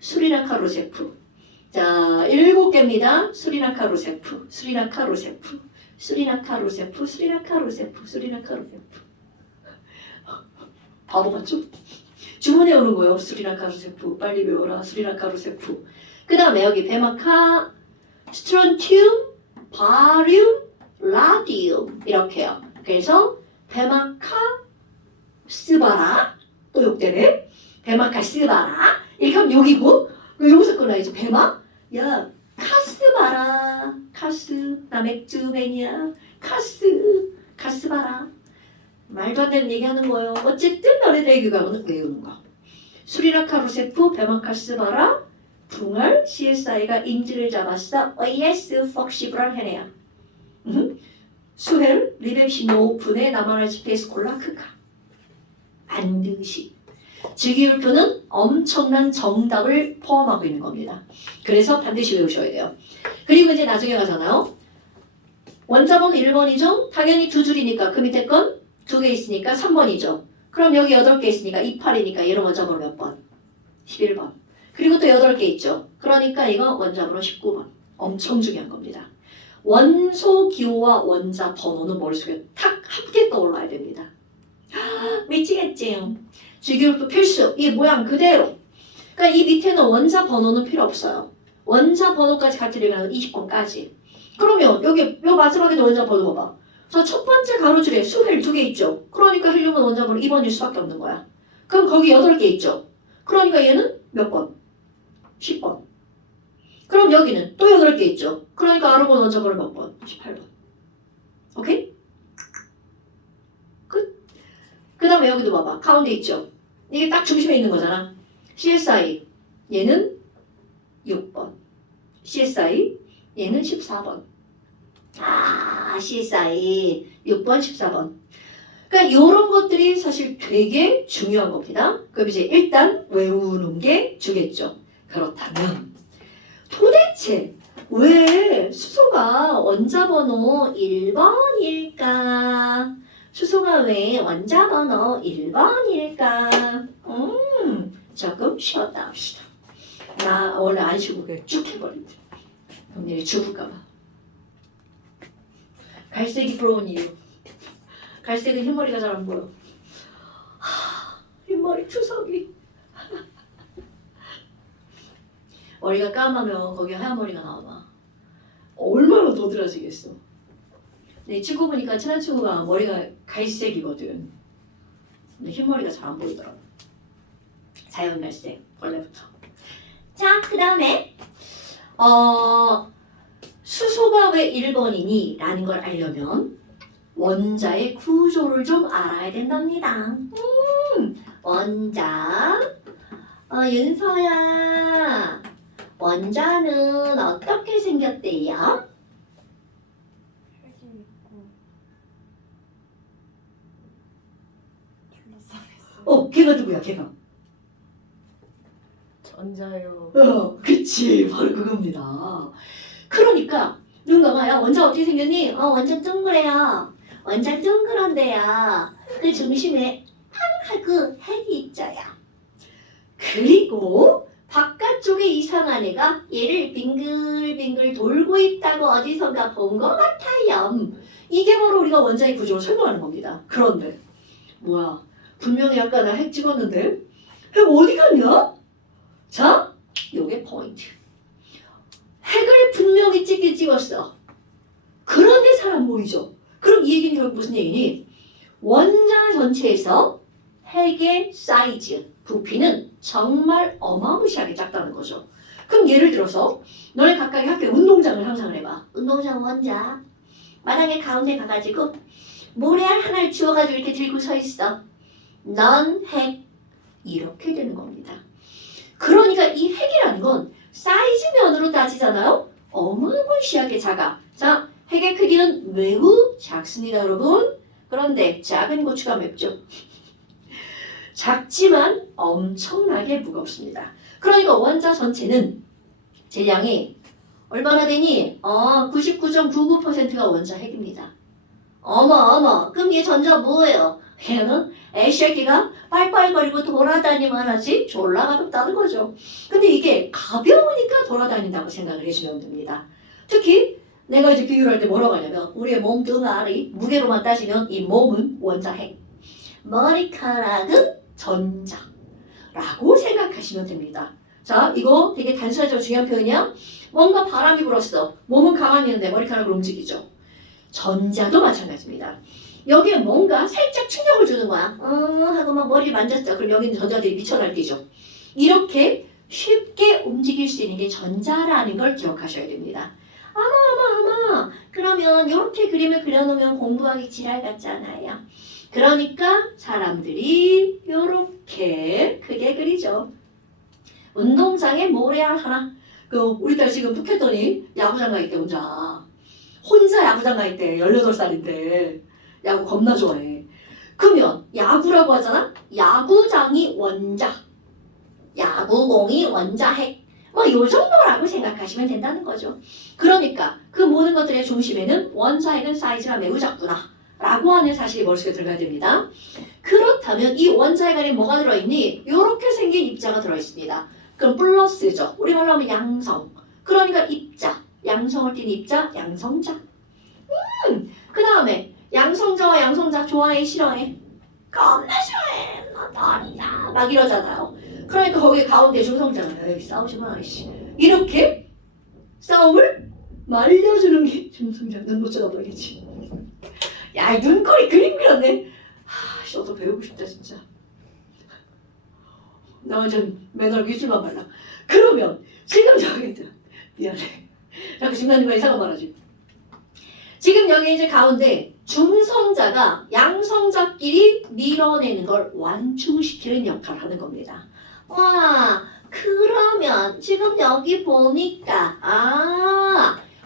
수리나카 로세프. 자, 7개입니다. 수리나카 로세프. 바보 같죠? 주문해 오는 거예요. 수리나카 로세프. 빨리 외워라. 수리나카 로세프. 그 다음에 여기 베마카, 스트론튬, 바륨, 라디움 이렇게요. 그래서 베마카 스바라 또 욕되네. 베마카 스바라 이렇게 하면 욕이고 여기서 끊어야지. 베마 야 카스바라 카스 나 맥주 매니아 카스바라 말도 안 되는 얘기하는 거예요. 어쨌든 너네들의 교감은 외우는 거. 수리나카 로세프 베마카 스바라 붕알 CSI가 인지를 잡았어. 예스 퍽시브랄 헤네야. 수헬 리베신 오픈에 나만할 GPS 콜라 크카. 반드시 직유율표는 엄청난 정답을 포함하고 있는 겁니다. 그래서 반드시 외우셔야 돼요. 그리고 이제 나중에 가잖아요. 원자번호 1번이죠. 당연히 2줄이니까 그 밑에 건 2개 있으니까 3번이죠. 그럼 여기 8개 있으니까 28이니까 얘는 원자번호 몇 번? 11번. 그리고 또 8개 있죠. 그러니까 이거 원자번호 19번. 엄청 중요한 겁니다. 원소 기호와 원자 번호는 머릿속에 탁 함께 떠올라야 됩니다. 미치겠지? 직유율표 필수. 이 모양 그대로. 그러니까 이 밑에는 원자 번호는 필요 없어요. 원자 번호까지 같이 되면 20번까지. 그러면 여기 요 마지막에도 원자 번호 봐봐. 자, 첫 번째 가로줄에 수헬 2개 있죠. 그러니까 헬륨은 원자번호 2번일 수밖에 없는 거야. 그럼 거기 8개 있죠. 그러니까 얘는 몇 번? 10번. 그럼 여기는 또 8개 있죠. 그러니까 아르곤 원자번호 몇 번? 18번. 오케이? 끝. 그 다음에 여기도 봐봐. 가운데 있죠. 이게 딱 중심에 있는 거잖아. CSI 얘는 6번. CSI 얘는 14번. 아, CSI 6번, 14번. 그러니까 이런 것들이 사실 되게 중요한 겁니다. 그럼 이제 일단 외우는 게 주겠죠. 그렇다면 도대체 왜 수소가 원자번호 1번일까? 수소가 왜 원자번호 1번일까? 조금 쉬었다 합시다. 나 원래 안 쉬고 그냥 쭉 해버린대. 그럼 내일 죽을까봐. 갈색이 부러운 이유. 갈색은 흰머리가 잘 안 보여. 흰머리 투석이. 머리가 까마면 거기에 하얀 머리가 나와봐. 얼마나 도드라지겠어. 내 친구 보니까 친한 친구가 머리가 갈색이거든. 근데 흰머리가 잘 안 보이더라고. 자연 갈색 원래부터. 자, 그 다음에 수소가 왜 1번이니? 라는 걸 알려면 원자의 구조를 좀 알아야 된답니다. 원자. 윤서야. 원자는 어떻게 생겼대요? 핵이 있고 둘러싸여 있어요. 걔가 누구야, 걔가? 전자요. 그치. 바로 그겁니다. 그러니까 누군가가 야, 원자 어떻게 생겼니? 완전 둥그래요. 완전 둥그런데요. 그 중심에 항상 그 핵이 있어요. 그리고 바깥쪽에 이상한 애가 얘를 빙글빙글 돌고 있다고 어디선가 본 것 같아요. 이게 바로 우리가 원자의 구조를 설명하는 겁니다. 그런데 뭐야? 분명히 아까 나 핵 찍었는데 핵 어디 갔냐? 자, 요게 포인트. 핵을 분명히 찍긴 찍었어. 그런데 잘 안 보이죠? 그럼 이 얘기는 결국 무슨 얘기니? 원자 전체에서 핵의 사이즈, 부피는 정말 어마무시하게 작다는 거죠. 그럼 예를 들어서 너네 각각의 학교에 운동장을 상상을 해봐. 운동장 원자. 마당에 가운데 가가지고 모래알 하나를 주워가지고 이렇게 들고 서 있어. 넌 핵. 이렇게 되는 겁니다. 그러니까 이 핵이라는 건 사이즈면으로 따지잖아요. 어마무시하게 작아. 자, 핵의 크기는 매우 작습니다, 여러분. 그런데 작은 고추가 맵죠. 작지만 엄청나게 무겁습니다. 그러니까 원자 전체는 질량이 얼마나 되니? 99.99%가 원자 핵입니다. 어머. 그럼 얘 전자 뭐예요? 얘는 애새끼가 빨빨거리고 돌아다니만 하지 졸라 가볍다는 거죠. 근데 이게 가벼우니까 돌아다닌다고 생각을 해주면 됩니다. 특히 내가 이제 비유를 할 때 뭐라고 하냐면 우리의 몸뚱아리 무게로만 따지면 이 몸은 원자 핵, 머리카락은 전자라고 생각하시면 됩니다. 자, 이거 되게 단순하지만 중요한 표현이야. 뭔가 바람이 불었어. 몸은 가만히 있는데 머리카락을 움직이죠. 전자도 마찬가지입니다. 여기에 뭔가 살짝 충격을 주는 거야. 하고 막 머리를 만졌죠. 그럼 여기 있는 전자들이 미쳐 날뛰죠. 이렇게 쉽게 움직일 수 있는 게 전자라는 걸 기억하셔야 됩니다. 어머. 그러면 이렇게 그림을 그려놓으면 공부하기 지랄 같잖아요. 그러니까 사람들이 이렇게 크게 그리죠. 운동장에 모래알 하나. 우리 딸 지금 푹했더니 야구장 가 있대 혼자 야구장 가 있대. 18살인데 야구 겁나 좋아해. 그러면 야구라고 하잖아. 야구장이 원자, 야구공이 원자 핵. 요 정도라고 생각하시면 된다는 거죠. 그러니까 그 모든 것들의 중심에는 원자 핵은 사이즈가 매우 작구나 라고 하는 사실이 머릿속에 들어가야 됩니다. 그렇다면 이 원자 핵 안에 뭐가 들어있니? 이렇게 생긴 입자가 들어있습니다. 그럼 플러스죠. 우리말로 하면 양성. 그러니까 입자. 양성을 띤 입자, 양성자. 그 다음에 양성자와 양성자 좋아해, 싫어해? 겁나 싫어해. 나 다리다. 막 이러잖아요. 그러니까 거기 가운데 중성자가 에이 싸우지 마. 이렇게 싸움을 말려주는 게 중성자. 눈 못 쳐다봐야겠지. 야, 이 눈꼬리 그림 그렸네. 하, 너도 배우고 싶다 진짜. 나 완전 매너를 미술만 발라. 그러면 지금 저기 미안해. 자꾸 중간중간 이상한 말하지. 지금 여기 이제 가운데 중성자가 양성자끼리 밀어내는 걸 완충시키는 역할을 하는 겁니다. 와, 그러면 지금 여기 보니까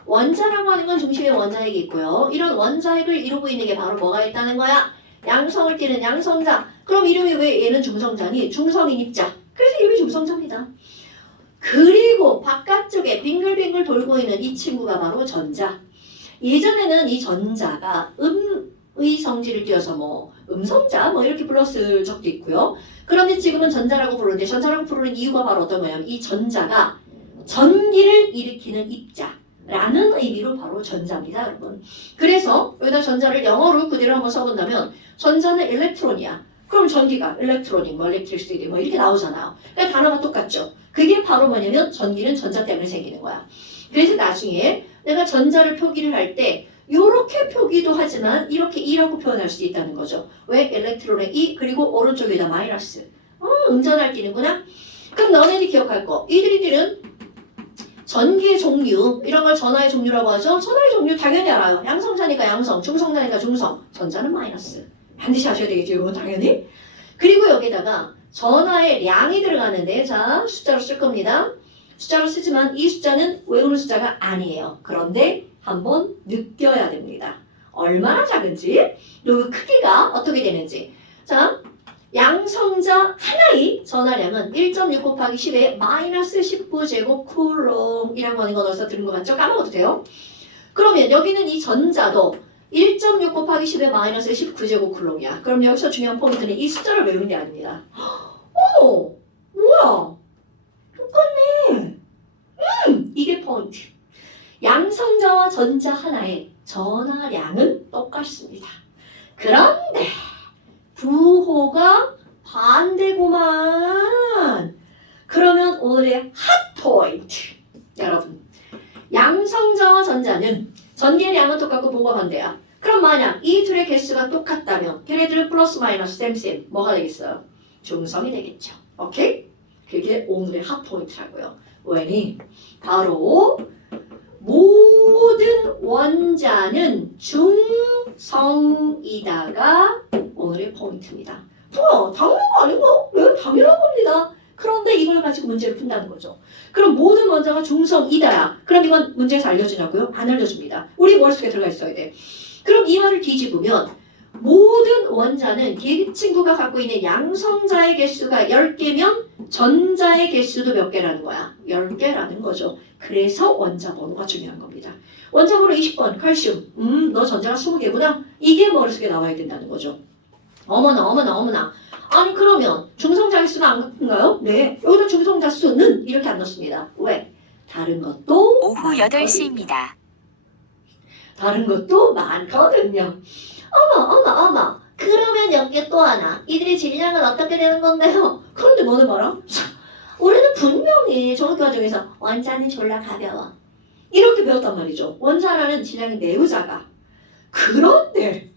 원자라고 하는 건 중심에 원자핵이 있고요. 이런 원자핵을 이루고 있는 게 바로 뭐가 있다는 거야? 양성을 띠는 양성자. 그럼 이름이 왜 얘는 중성자니? 중성인 입자. 그래서 이름이 중성자입니다. 그리고 바깥쪽에 빙글빙글 돌고 있는 이 친구가 바로 전자. 예전에는 이 전자가 음의 성질을 띄어서 뭐 음성자 뭐 이렇게 불렀을 적도 있고요. 그런데 지금은 전자라고 부르는데 전자라고 부르는 이유가 바로 어떤 거냐면 이 전자가 전기를 일으키는 입자라는 의미로 바로 전자입니다, 여러분. 그래서 여기다 전자를 영어로 그대로 한번 써본다면 전자는 일렉트론이야. 그럼 전기가 일렉트로닉, 뭐 일렉트리시티 뭐 이렇게 나오잖아요. 그러니까 단어가 똑같죠. 그게 바로 뭐냐면 전기는 전자 때문에 생기는 거야. 그래서 나중에 내가 전자를 표기를 할 때 이렇게 표기도 하지만 이렇게 E라고 표현할 수 있다는 거죠. 왜? 일렉트론의 E 그리고 오른쪽에다 마이너스. 음전할 끼는구나. 그럼 너네들이 기억할 거. 이들은 전기의 종류 이런 걸 전하의 종류라고 하죠. 전하의 종류 당연히 알아요. 양성자니까 양성, 중성자니까 중성. 전자는 마이너스. 반드시 아셔야 되겠죠. 이건 당연히. 그리고 여기다가 전하의 량이 들어가는데 자 숫자로 쓸 겁니다. 숫자로 쓰지만 이 숫자는 외우는 숫자가 아니에요. 그런데 한번 느껴야 됩니다. 얼마나 작은지, 요 크기가 어떻게 되는지. 자, 양성자 하나의 전하량은 1.6 곱하기 10의 마이너스 19제곱 쿨롱이라고 하는 거 넣어서 들은 거 맞죠? 까먹어도 돼요. 그러면 여기는 이 전자도 1.6 곱하기 10의 마이너스 19제곱 쿨롱이야. 그럼 여기서 중요한 포인트는 이 숫자를 외우는 게 아닙니다. 오! 뭐야? 똑같네. 이게 포인트. 양성자와 전자 하나의 전하량은 똑같습니다. 그런데 부호가 반대구만. 그러면 오늘의 핫 포인트. 여러분, 양성자와 전자는 전기의 양은 똑같고 부호가 반대야. 그럼 만약 이 둘의 개수가 똑같다면 걔네들은 플러스 마이너스 쌤쌤 뭐가 되겠어요? 중성이 되겠죠. 오케이? 그게 오늘의 핫 포인트라고요. 왜니? 바로 모든 원자는 중성이다가 오늘의 포인트입니다. 뭐야? 당연한 거 아닌가? 왜? 당연한 겁니다. 그런데 이걸 가지고 문제를 푼다는 거죠. 그럼 모든 원자가 중성이다야. 그럼 이건 문제에서 알려주냐고요? 안 알려줍니다. 우리 머릿속에 들어가 있어야 돼. 그럼 이 말을 뒤집으면 모든 원자는 이 친구가 갖고 있는 양성자의 개수가 10개면 전자의 개수도 몇 개라는 거야? 10개라는 거죠. 그래서 원자 번호가 중요한 겁니다. 원자 번호 20번 칼슘. 너 전자가 20개구나. 이게 머릿속에 나와야 된다는 거죠. 어머나 어머나 어머나. 아니 그러면 중성자 개수는 안 같은가요? 네. 여기다 중성자 수는 이렇게 안 넣습니다. 왜? 다른 것도 오후 8시입니다. 다른 것도 많거든요. 어머. 그러면 여기 또 하나. 이들의 질량은 어떻게 되는 건데요? 그런데 너는 봐라. 우리는 분명히 종합 과정에서 원자는 졸라 가벼워. 이렇게 배웠단 말이죠. 원자 하나는 질량이 매우 작아. 그런데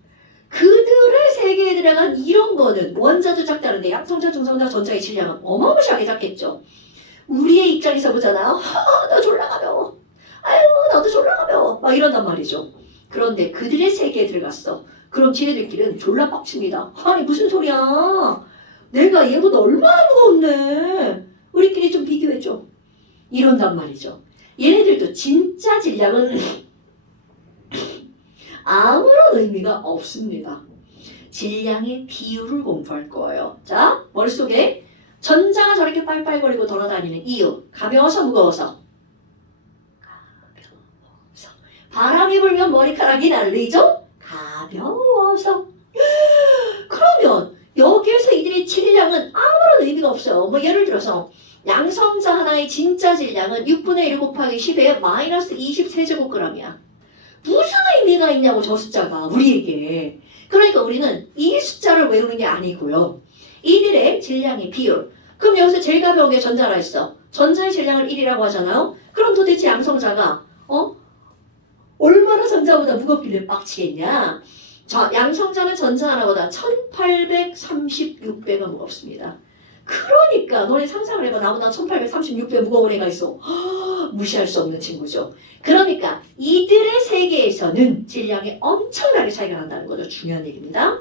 그들의 세계에 들어간 이런 거는 원자도 작다는데 양성자, 중성자, 전자의 질량은 어마무시하게 작겠죠. 우리의 입장에서 보잖아요. 너 졸라 가벼워. 아유 나도 졸라 가벼워. 막 이런단 말이죠. 그런데 그들의 세계에 들어갔어. 그럼 지네들끼리는 졸라 빡칩니다. 아니 무슨 소리야. 내가 얘보다 얼마나 무거운데. 우리끼리 좀 비교해줘. 이런단 말이죠. 얘네들도 진짜 질량은 아무런 의미가 없습니다. 질량의 비율을 공부할 거예요. 자, 머릿속에 전자가 저렇게 빨빨거리고 돌아다니는 이유. 가벼워서 무거워서. 바람이 불면 머리카락이 날리죠? 가벼워서. 그러면 여기에서 이들의 질량은 아무런 의미가 없어요. 뭐 예를 들어서 양성자 하나의 진짜 질량은 6분의 1 곱하기 10의 마이너스 23제곱g이야. 무슨 의미가 있냐고 저 숫자가 우리에게. 그러니까 우리는 이 숫자를 외우는 게 아니고요. 이들의 질량의 비율. 그럼 여기서 제일 가벼운 게 전자라 했어. 전자의 질량을 1이라고 하잖아요. 그럼 도대체 양성자가 얼마나 전자보다 무겁길래 빡치겠냐? 자, 양성자는 전자 하나보다 1836배가 무겁습니다. 그러니까 너네 상상을 해봐. 나보다 1836배 무거운 애가 있어. 무시할 수 없는 친구죠. 그러니까 이들의 세계에서는 질량이 엄청나게 차이가 난다는 거죠. 중요한 얘기입니다.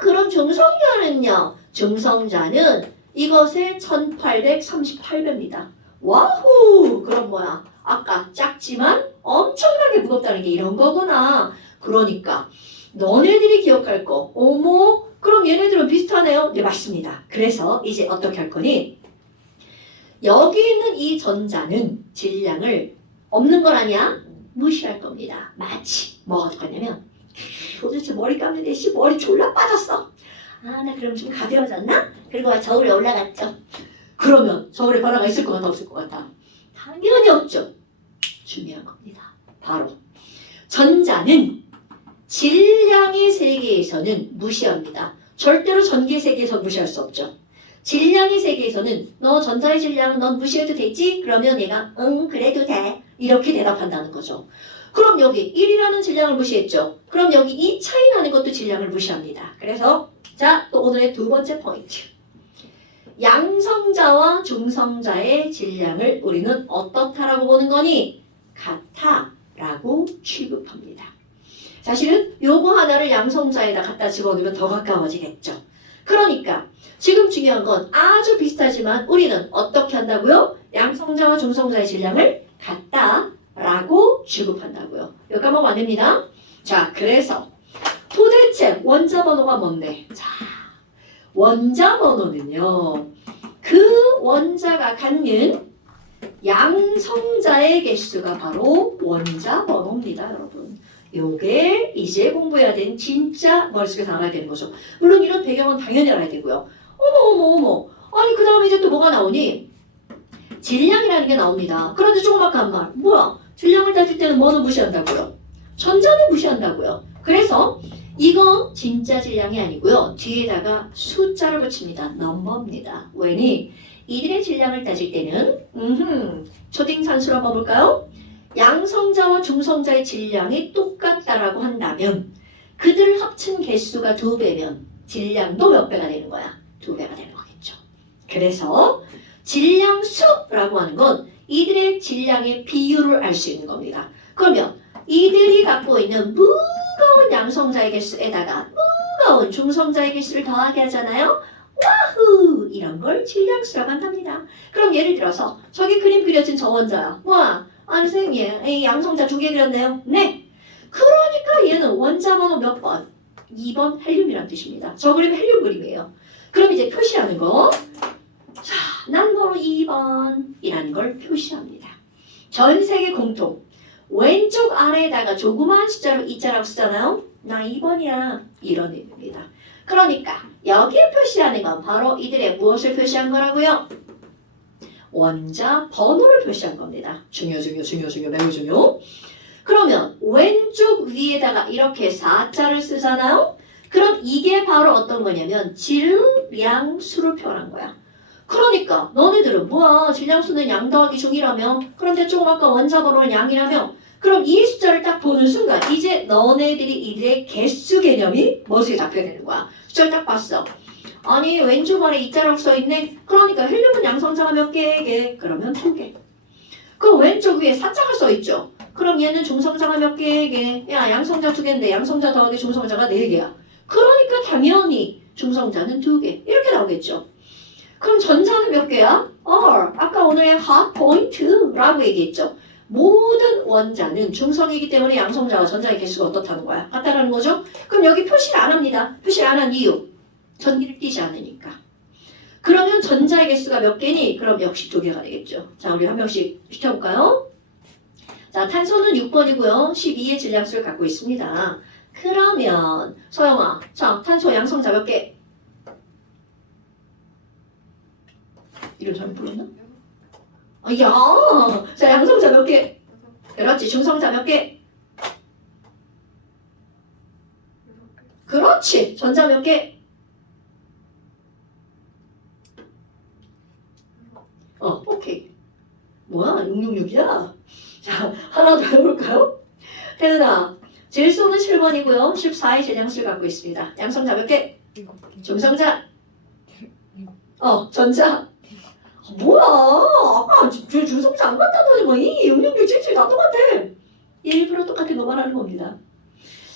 그럼 중성자는요? 중성자는 이것의 1838배입니다. 와후! 그럼 뭐야? 아까 작지만 엄청나게 무겁다는 게 이런 거구나. 그러니까 너네들이 기억할 거. 어머, 그럼 얘네들은 비슷하네요. 네, 맞습니다. 그래서 이제 어떻게 할 거니? 여기 있는 이 전자는 질량을 없는 건 아니야? 무시할 겁니다. 마치 뭐가 될 거냐면 도대체 머리 감는데 머리 졸라 빠졌어. 아, 나 그럼 좀 가벼워졌나? 그리고 저울에 올라갔죠. 그러면 저울에 변화가 있을 것 같아, 없을 것 같아? 당연히 없죠. 중요한 겁니다. 바로 전자는 질량의 세계에서는 무시합니다. 절대로 전기의 세계에서 무시할 수 없죠. 질량의 세계에서는 너 전자의 질량 넌 무시해도 되지? 그러면 얘가 응 그래도 돼. 이렇게 대답한다는 거죠. 그럼 여기 1이라는 질량을 무시했죠. 그럼 여기 2 차이 나는 것도 질량을 무시합니다. 그래서 자, 또 오늘의 두 번째 포인트. 양성자와 중성자의 질량을 우리는 어떻다라고 보는 거니? 같다라고 취급합니다. 사실은 요거 하나를 양성자에다 갖다 집어넣으면 더 가까워지겠죠. 그러니까 지금 중요한 건 아주 비슷하지만 우리는 어떻게 한다고요? 양성자와 중성자의 질량을 같다라고 취급한다고요. 여기 한번 만듭니다. 자, 그래서 도대체 원자 번호가 뭔데? 자, 원자 번호는요. 그 원자가 갖는 양성자의 개수가 바로 원자 번호입니다, 여러분. 요게 이제 공부해야 되는 진짜 머릿속에서 알아야 되는 거죠. 물론 이런 배경은 당연히 알아야 되고요. 어머. 아니 그 다음에 이제 또 뭐가 나오니? 질량이라는 게 나옵니다. 그런데 조그맣게 말. 뭐야? 질량을 따질 때는 뭐는 무시한다고요? 전자는 무시한다고요. 그래서 이거 진짜 질량이 아니고요. 뒤에다가 숫자를 붙입니다. 넘버입니다. 왜니? 이들의 질량을 따질 때는 초딩 산수로 한번 볼까요? 양성자와 중성자의 질량이 똑같다라고 한다면 그들을 합친 개수가 2배면 질량도 몇 배가 되는 거야? 2배가 되는 거겠죠. 그래서 질량수라고 하는 건 이들의 질량의 비율을 알 수 있는 겁니다. 그러면 이들이 갖고 있는 무거운 양성자의 개수에다가 무거운 중성자의 개수를 더하게 하잖아요. 와후! 이런 걸 질량수라고 한답니다. 그럼 예를 들어서 저기 그림 그려진 저 원자야. 와! 아니 선생님, 이 양성자 2개 그렸네요. 네. 그러니까 얘는 원자 번호 몇 번? 2번 헬륨이란 뜻입니다. 저 그림 헬륨 그림이에요. 그럼 이제 표시하는 거. 자, 난 번호 2번이라는 걸 표시합니다. 전 세계 공통. 왼쪽 아래에다가 조그마한 숫자로 2자라고 쓰잖아요. 나 2번이야. 이런 의미입니다. 그러니까 여기에 표시하는 건 바로 이들의 무엇을 표시한 거라고요? 원자 번호를 표시한 겁니다. 중요, 매우 중요. 그러면 왼쪽 위에다가 이렇게 4자를 쓰잖아요. 그럼 이게 바로 어떤 거냐면 질량수를 표현한 거야. 그러니까 너네들은 뭐야? 질량수는 양 더하기 중이라며. 그런데 조금 아까 원자 번호는 양이라며. 그럼 이 숫자를 딱 보는 순간 이제 너네들이 이들의 개수 개념이 머릿속에 잡혀야 되는 거야. 숫자를 딱 봤어. 아니 왼쪽 아래 2자라고 써있네. 그러니까 헬륨은 양성자가 몇 개게? 그러면 2개. 그럼 왼쪽 위에 4자가 써있죠. 그럼 얘는 중성자가 몇 개게? 야 양성자 2개인데 양성자 더하기 중성자가 4개야. 그러니까 당연히 중성자는 2개. 이렇게 나오겠죠. 그럼 전자는 몇 개야? 아까 오늘의 hot point라고 얘기했죠. 모든 원자는 중성이기 때문에 양성자와 전자의 개수가 어떻다는 거야? 같다라는 거죠. 그럼 여기 표시를 안 합니다. 표시를 안 한 이유. 전기를 띠지 않으니까. 그러면 전자의 개수가 몇 개니? 그럼 역시 2개가 되겠죠. 자, 우리 한 명씩 시켜볼까요? 자, 탄소는 6번이고요. 12의 질량수를 갖고 있습니다. 그러면 서영아, 자, 탄소 양성자 몇 개? 이름 잘못 불렀나? 야! 자, 양성자 몇 개? 그렇지. 중성자 몇 개? 그렇지. 전자 몇 개? 오케이. 뭐야? 666이야? 자, 하나 더 해볼까요? 태은아, 질소는 7번이고요. 14의 제장수를 갖고 있습니다. 양성자 몇 개? 7개. 중성자. 전자. 뭐야? 아까 중성자 안 같다더니 뭐 2, 6, 6, 6, 7, 7 다 똑같아. 일부러 똑같은 것만 하는 겁니다.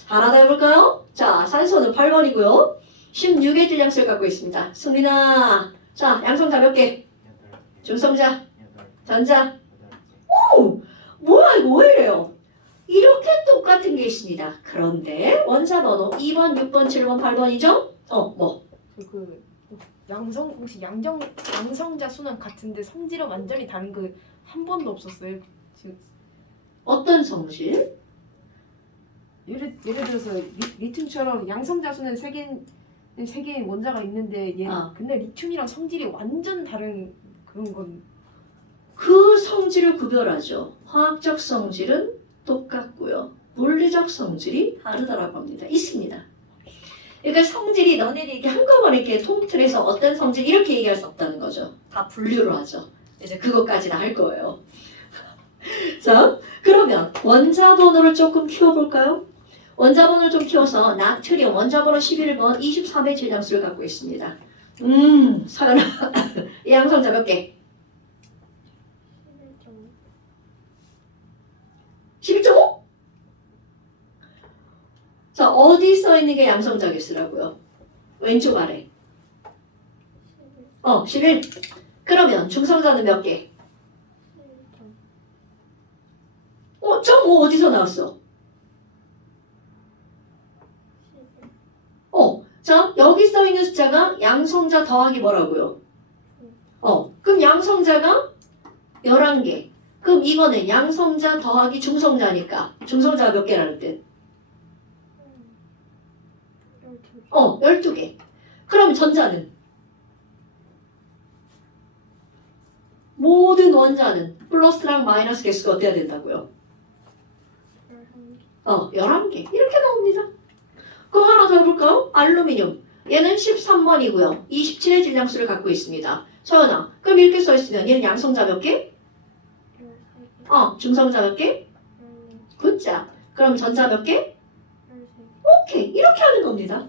하나 더 해볼까요? 자, 산소는 8번이고요. 16의 질량수를 갖고 있습니다. 승민아. 자, 양성자 몇 개? 중성자. 전자. 오! 뭐야 이거 왜 이래요? 이렇게 똑같은 게 있습니다. 그런데 원자 번호 2번, 6번, 7번, 8번이죠? 뭐? 그 양성 공식 양성자 수는 같은데 성질은 완전히 다른 그 한 번도 없었어요. 지금 어떤 성질? 예를 들어서 리튬처럼 양성자 수는 세 개의 원자가 있는데 얘 근데 리튬이랑 성질이 완전 다른 그런 건 그 성질을 구별하죠. 화학적 성질은 똑같고요. 물리적 성질이 다르다라고 합니다. 있습니다. 그러니까 성질이 너네들이 이렇게 한꺼번에 이렇게 통틀해서 어떤 성질 이렇게 얘기할 수 없다는 거죠. 다 분류로 하죠. 이제 그것까지 다 할 거예요. 자, 그러면 원자 번호를 조금 키워볼까요? 원자 번호를 좀 키워서 나트륨 원자 번호 11번 23의 질량수를 갖고 있습니다. 사연아, 이 양성자 몇 개? 11.5? 자, 어디 써 있는 게 양성자 개수라고요? 왼쪽 아래. 11. 그러면 중성자는 몇 개? 0.5 어디서 나왔어? 자, 여기 써 있는 숫자가 양성자 더하기 뭐라고요? 그럼 양성자가 11개. 그럼 이거는 양성자 더하기 중성자니까 중성자가 몇 개라는 뜻? 12개. 그럼 전자는? 모든 원자는 플러스랑 마이너스 개수가 어때야 된다고요? 11개. 이렇게 나옵니다. 그럼 하나 더 해볼까요? 알루미늄. 얘는 13번이고요. 27의 질량수를 갖고 있습니다. 서연아, 그럼 이렇게 써있으면 얘는 양성자 몇 개? 중성자 몇 개? 굿자. 그럼 전자 몇 개? 오케이. 이렇게 하는 겁니다.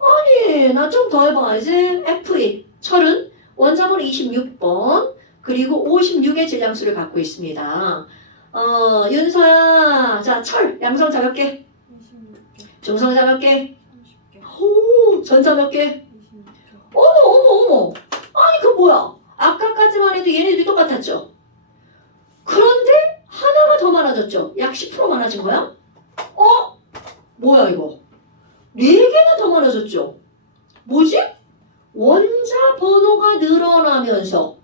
아니, 나 좀 더 해봐야지. Fe. 철은 원자번호 26번, 그리고 56의 질량수를 갖고 있습니다. 윤서야. 자, 철. 양성자 몇 개? 26개. 중성자 몇 개? 30개. 오, 전자 몇 개? 26개. 어머. 아니, 그 뭐야? 아까까지만 해도 얘네들이 똑같았죠? 그런데 하나가 더 많아졌죠? 약 10% 많아진 거야? 뭐야 이거? 4개나 더 많아졌죠? 뭐지? 원자 번호가 늘어나면서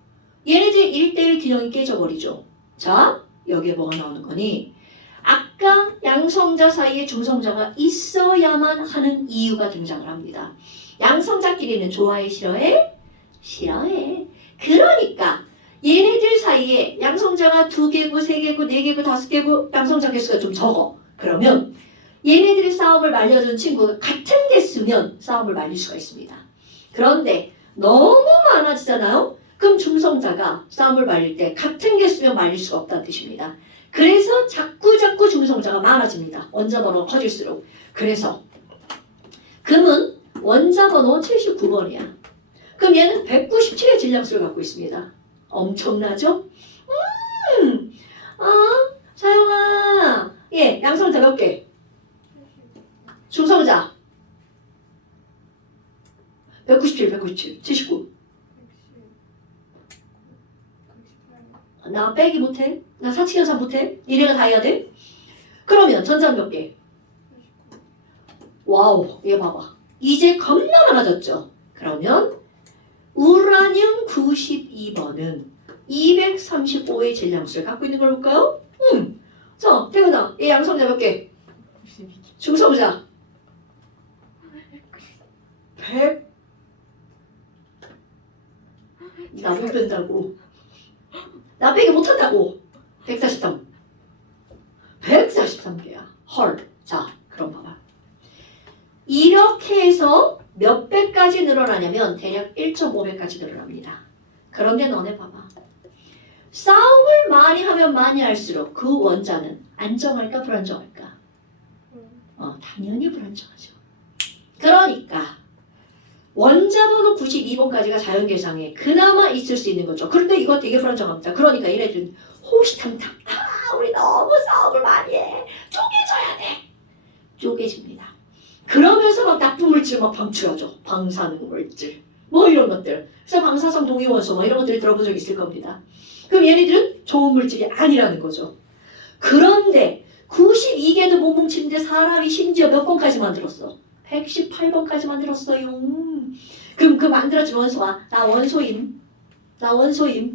얘네들 1대1 균형이 깨져버리죠. 자, 여기에 뭐가 나오는 거니? 아까 양성자 사이에 중성자가 있어야만 하는 이유가 등장을 합니다. 양성자끼리는 좋아해, 싫어해? 싫어해. 그러니까 얘네들 사이에 양성자가 2개고, 3개고, 4개고, 5개고 양성자 개수가 좀 적어. 그러면 얘네들이 싸움을 말려준 친구가 같은 개수면 싸움을 말릴 수가 있습니다. 그런데 너무 많아지잖아요? 그럼 중성자가 싸움을 말릴 때 같은 개수면 말릴 수가 없다는 뜻입니다. 그래서 자꾸 중성자가 많아집니다. 원자 번호가 커질수록. 그래서 금은 원자 번호 79번이야. 그럼 얘는 197의 질량수를 갖고 있습니다. 엄청나죠? 사영아. 예, 양성자 몇 개? 중성자 197, 79. 나 빼기 못해? 나 사칙연산 못해? 이래가 다 해야 돼? 그러면 전자 몇 개? 와우, 얘 봐봐. 이제 겁나 많아졌죠? 그러면 우라늄 92번은 235의 질량수를 갖고 있는 걸 볼까요? 자, 태훈아, 얘 양성자 몇 개? 92개. 중성자 100. 나 못 뺀다고. 나 빼기 못한다고. 143. 143개야. 헐. 자, 그럼 봐봐. 이렇게 해서 몇 배까지 늘어나냐면 대략 1.5배까지 늘어납니다. 그런데 너네 봐봐. 싸움을 많이 하면 많이 할수록 그 원자는 안정할까 불안정할까? 당연히 불안정하죠. 그러니까 원자 번호 92번까지가 자연계상에 그나마 있을 수 있는 거죠. 그런데 이거 되게 불안정합니다. 그러니까 얘네들은 호시탐탐 우리 너무 싸움을 많이 해. 쪼개져야 돼. 쪼개집니다. 그러면서 막 나쁜 물질 막 방출하죠. 방사능 물질. 뭐 이런 것들. 그래서 방사성 동위원소 뭐 이런 것들 들어본 적 있을 겁니다. 그럼 얘네들은 좋은 물질이 아니라는 거죠. 그런데 92개도 못 뭉치는데 사람이 심지어 몇 번까지 만들었어? 118번까지 만들었어요. 그럼 그 만들어진 원소가 나 원소임.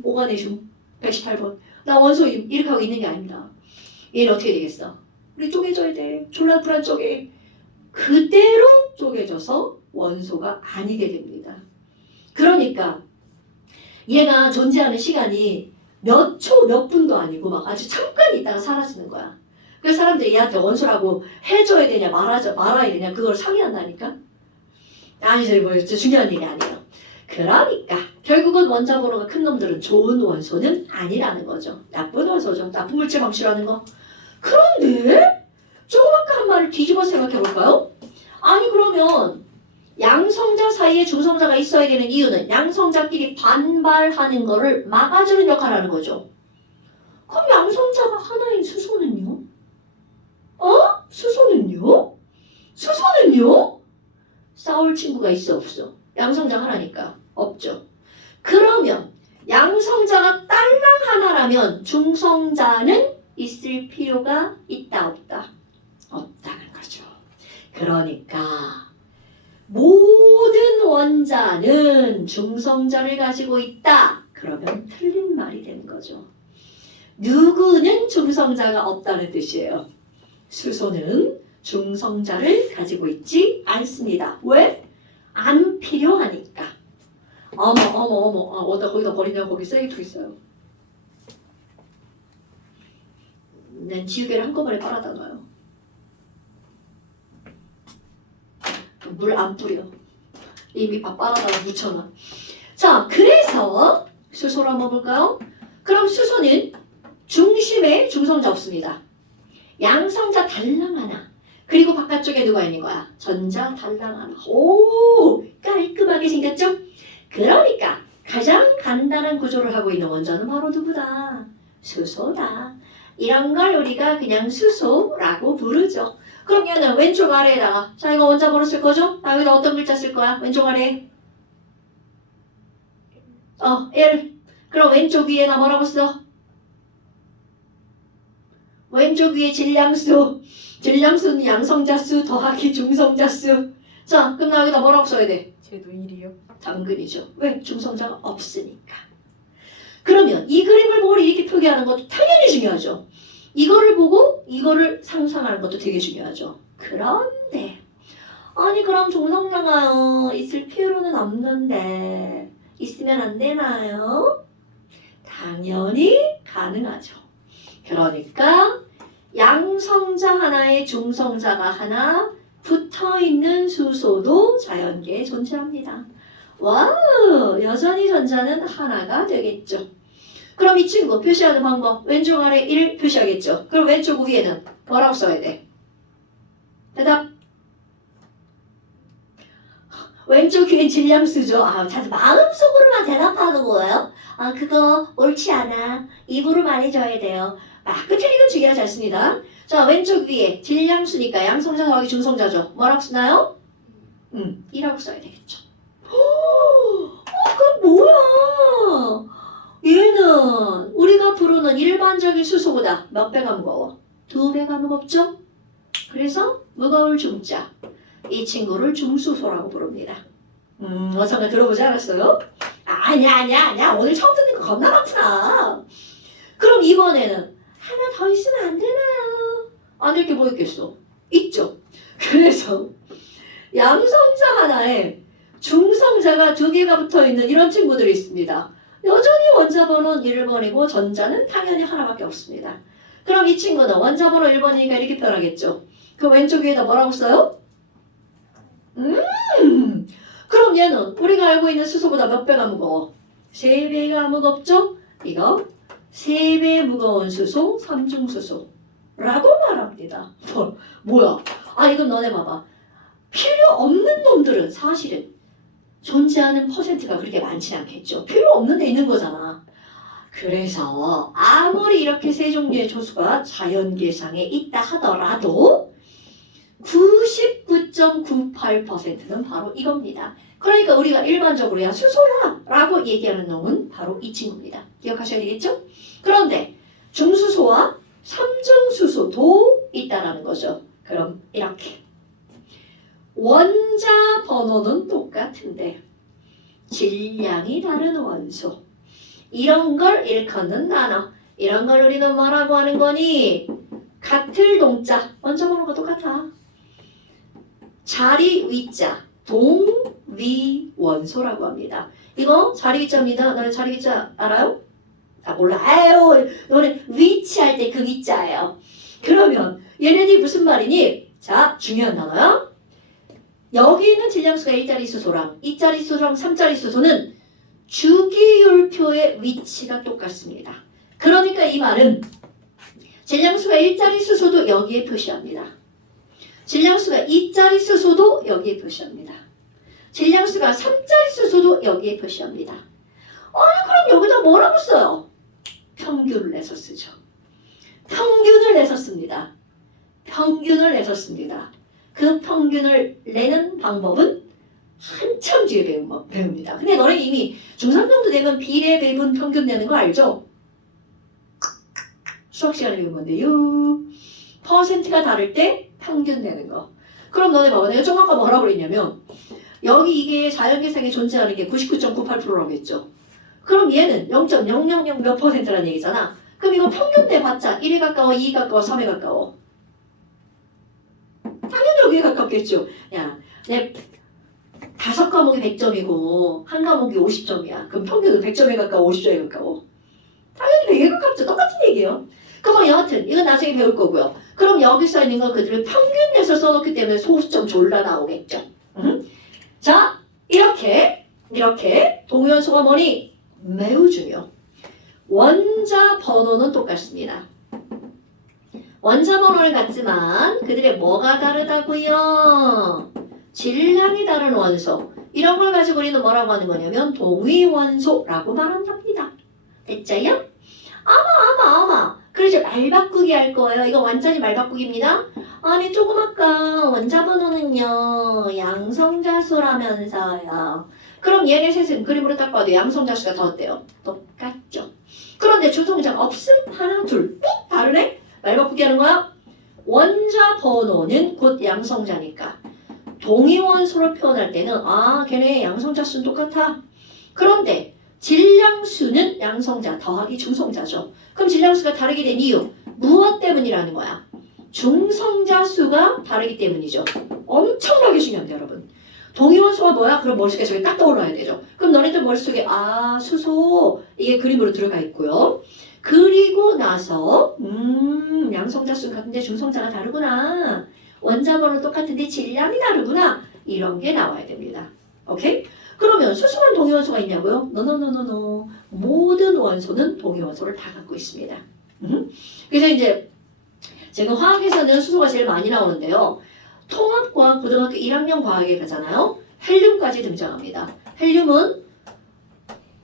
오가네슘 118번. 나 원소임. 이렇게 하고 있는 게 아닙니다. 얘는 어떻게 되겠어? 우리 쪼개져야 돼. 졸라 불안 쪼개. 그대로 쪼개져서 원소가 아니게 됩니다. 그러니까 얘가 존재하는 시간이 몇 초, 몇 분도 아니고 막 아주 잠깐 있다가 사라지는 거야. 그래서 사람들이 얘한테 원소라고 해줘야 되냐 말아야 되냐 그걸 상의한다니까. 아니 뭐 중요한 일이 아니에요. 그러니까 결국은 원자 번호가 큰 놈들은 좋은 원소는 아니라는 거죠. 나쁜 원소죠. 나쁜 물질 방출하는 거. 그런데 조금 아까 한 말을 뒤집어 생각해 볼까요? 아니 그러면 양성자 사이에 중성자가 있어야 되는 이유는 양성자끼리 반발하는 거를 막아주는 역할을 하는 거죠. 그럼 양성자가 하나인 수소는요? 수소는요? 싸울 친구가 있어 없어? 양성자 하나니까 없죠. 그러면 양성자가 딸랑 하나라면 중성자는 있을 필요가 있다 없다? 없다는 거죠. 그러니까 모든 원자는 중성자를 가지고 있다. 그러면 틀린 말이 되는 거죠. 누구는 중성자가 없다는 뜻이에요. 수소는 중성자를 가지고 있지 않습니다. 왜? 안 필요하니까. 어머. 거기다 버리냐? 거기 세이프 있어요. 난 지우개를 한꺼번에 빨아다 놔요. 물 안 뿌려. 이미 밥 빨아다가 묻혀놔. 자, 그래서 수소를 한번 볼까요? 그럼 수소는 중심에 중성자 없습니다. 양성자 달랑 하나. 그리고 바깥쪽에 누가 있는 거야? 전자 달랑 하나. 오, 깔끔하게 생겼죠? 그러니까 가장 간단한 구조를 하고 있는 원자는 바로 누구다? 수소다. 이런 걸 우리가 그냥 수소라고 부르죠. 그럼 얘는 왼쪽 아래에다가 자 이거 원자 번호 쓸 거죠? 나 여기다 어떤 글자 쓸 거야? 왼쪽 아래에 1. 그럼 왼쪽 위에 나 뭐라고 써? 왼쪽 위에 질량수는 양성자수 더하기 중성자수. 자 그럼 나 여기다 뭐라고 써야 돼? 쟤도 1이요. 당근이죠. 왜? 중성자가 없으니까. 그러면 이 그림을 보고 이렇게 표기하는 것도 당연히 중요하죠. 이거를 보고 이거를 상상하는 것도 되게 중요하죠. 그런데 아니 그럼 중성자가 있을 필요는 없는데 있으면 안 되나요? 당연히 가능하죠. 그러니까 양성자 하나에 중성자가 하나 붙어있는 수소도 자연계에 존재합니다. 와우! 여전히 전자는 하나가 되겠죠. 그럼 이 친구 표시하는 방법 왼쪽 아래 1 표시하겠죠. 그럼 왼쪽 위에는 뭐라고 써야 돼? 대답. 왼쪽 위엔 질량수죠. 자꾸 마음속으로만 대답하는 거예요. 그거 옳지 않아. 입으로 말해줘야 돼요. 맞고 틀린 건 중요하지 않습니다. 자 왼쪽 위에 질량수니까 양성자 더하기 중성자죠. 뭐라고 쓰나요? 2라고 써야 되겠죠. 그건 뭐야? 얘는 우리가 부르는 일반적인 수소보다 몇 배가 무거워? 2배가 무겁죠? 그래서 무거울 중자. 이 친구를 중수소라고 부릅니다. 어서 들어보지 않았어요? 아니야. 오늘 처음 듣는 거 겁나 많구나. 그럼 이번에는 하나 더 있으면 안 되나요? 안 될 게 뭐 있겠어? 있죠. 그래서 양성자 하나에 중성자가 2개가 붙어있는 이런 친구들이 있습니다. 여전히 원자 번호는 1번이고 전자는 당연히 하나밖에 없습니다. 그럼 이 친구는 원자 번호 1번이니까 이렇게 표현하겠죠. 그 왼쪽 위에다 뭐라고 써요? 그럼 얘는 우리가 알고 있는 수소보다 몇 배가 무거워? 3배가 무겁죠? 이거 3배 무거운 수소, 삼중수소라고 말합니다. 뭐야? 아 이건 너네 봐봐. 필요 없는 놈들은 사실은 존재하는 퍼센트가 그렇게 많지 않겠죠. 필요 없는 데 있는 거잖아. 그래서 아무리 이렇게 세 종류의 조수가 자연계상에 있다 하더라도 99.98%는 바로 이겁니다. 그러니까 우리가 일반적으로 야 수소야 라고 얘기하는 놈은 바로 이 친구입니다. 기억하셔야 되겠죠? 그런데 중수소와 삼중수소도 있다라는 거죠. 그럼 이렇게 원자 번호는 똑같은데 질량이 다른 원소 이런 걸 일컫는 단어 이런 걸 우리는 뭐라고 하는 거니? 같을 동자 원자 번호가 똑같아. 자리 위자 동위 원소라고 합니다. 이거 자리 위자입니다. 너네 자리 위자 알아요? 아 몰라요. 너네 위치할 때 그 위자예요. 그러면 얘네들이 무슨 말이니? 자 중요한 단어야. 여기 있는 질량수가 1자리 수소랑 2자리 수소랑 3자리 수소는 주기율표의 위치가 똑같습니다. 그러니까 이 말은 질량수가 1자리 수소도 여기에 표시합니다. 질량수가 2자리 수소도 여기에 표시합니다. 질량수가 3자리 수소도 여기에 표시합니다. 아니 그럼 여기다 뭐라고 써요? 평균을 내서 쓰죠. 평균을 내서 씁니다. 평균을 내서 씁니다. 그 평균을 내는 방법은 한참 뒤에 배웁니다. 근데 너네 이미 중3 정도 되면 비례, 배분, 평균 내는 거 알죠? 수학 시간에 배운 건데요. 퍼센트가 다를 때 평균 내는 거. 그럼 너네 봐봐. 내가 좀 아까 뭐라고 그랬냐면 여기 이게 자연계상에 존재하는 게 99.98%라고 했죠. 그럼 얘는 0.000 몇 퍼센트라는 얘기잖아. 그럼 이거 평균 내봤자 1에 가까워, 2에 가까워, 3에 가까워. 당연히 여기에 가깝겠죠. 야, 내 5과목이 100점이고 한 과목이 50점이야. 그럼 평균은 100점에 가까워, 50점에 가까워. 당연히 100에 가깝죠. 똑같은 얘기예요. 그럼 여하튼 이건 나중에 배울 거고요. 그럼 여기 써 있는 건 그들을 평균 내서 써놓기 때문에 소수점 졸라 나오겠죠. 자, 이렇게 동위원소가 뭐니? 매우 중요. 원자 번호는 똑같습니다. 원자 번호를 갖지만 그들의 뭐가 다르다고요? 질량이 다른 원소. 이런 걸 가지고 우리는 뭐라고 하는 거냐면 동위원소라고 말한답니다. 됐죠요? 아마. 그래서 말 바꾸기 할 거예요. 이거 완전히 말 바꾸기입니다. 아니 조금 아까 원자 번호는요 양성자수라면서요. 그럼 얘네 셋은 그림으로 딱 봐도 양성자수가 더 어때요? 똑같죠. 그런데 중성자가 없음 하나 둘 다르네? 말 바꾸기 하는 거야? 원자 번호는 곧 양성자니까 동위원소로 표현할 때는 걔네 양성자수는 똑같아. 그런데 질량수는 양성자 더하기 중성자죠. 그럼 질량수가 다르게 된 이유 무엇 때문이라는 거야? 중성자 수가 다르기 때문이죠. 엄청나게 중요합니다, 여러분. 동위원소가 뭐야? 그럼 머릿속에 저게 딱 떠올라야 되죠. 그럼 너네들 머릿속에 수소 이게 그림으로 들어가 있고요. 그리고 나서 양성자 수 같은데 중성자가 다르구나. 원자 번호 똑같은데 질량이 다르구나. 이런 게 나와야 됩니다. 오케이? 그러면 수소만 동위원소가 있냐고요? 노노노노노. 모든 원소는 동위원소를 다 갖고 있습니다. 그래서 이제 지금 화학에서는 수소가 제일 많이 나오는데요. 통합과학 고등학교 1학년 과학에 가잖아요. 헬륨까지 등장합니다. 헬륨은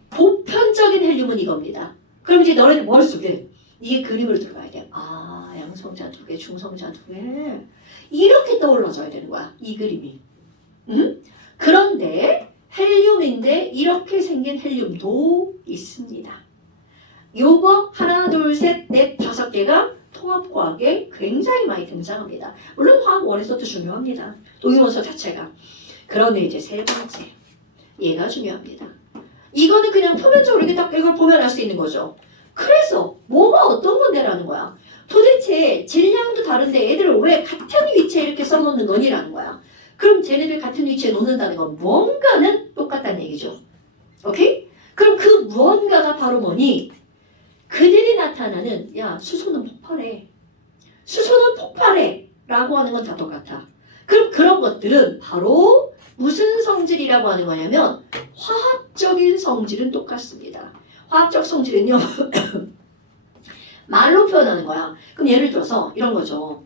보편적인 헬륨은 이겁니다. 그럼 이제 너네들 머릿속에 이게 그림으로 들어가야 돼. 양성자 2개, 중성자 2개. 이렇게 떠올라져야 되는 거야. 이 그림이. 그런데 헬륨인데 이렇게 생긴 헬륨도 있습니다. 요거 하나, 둘, 셋, 넷, 5개가 통합과학에 굉장히 많이 등장합니다. 물론 화학 원에서도 중요합니다. 동위원소 자체가. 그런데 이제 세 번째. 얘가 중요합니다. 이거는 그냥 표면적으로 이렇게 딱 이걸 보면 알 수 있는 거죠. 그래서 뭐가 어떤 건데라는 거야. 도대체 질량도 다른데 얘들을 왜 같은 위치에 이렇게 써놓는 거니라는 거야. 그럼 쟤네들 같은 위치에 놓는다는 건 무언가는 똑같다는 얘기죠. 오케이? 그럼 그 무언가가 바로 뭐니? 그들이 나타나는 수소는 폭발해. 수소는 폭발해. 라고 하는 건 다 똑같아. 그럼 그런 것들은 바로 무슨 성질이라고 하는 거냐면 화학적인 성질은 똑같습니다. 화학적 성질은요. 말로 표현하는 거야. 그럼 예를 들어서 이런 거죠.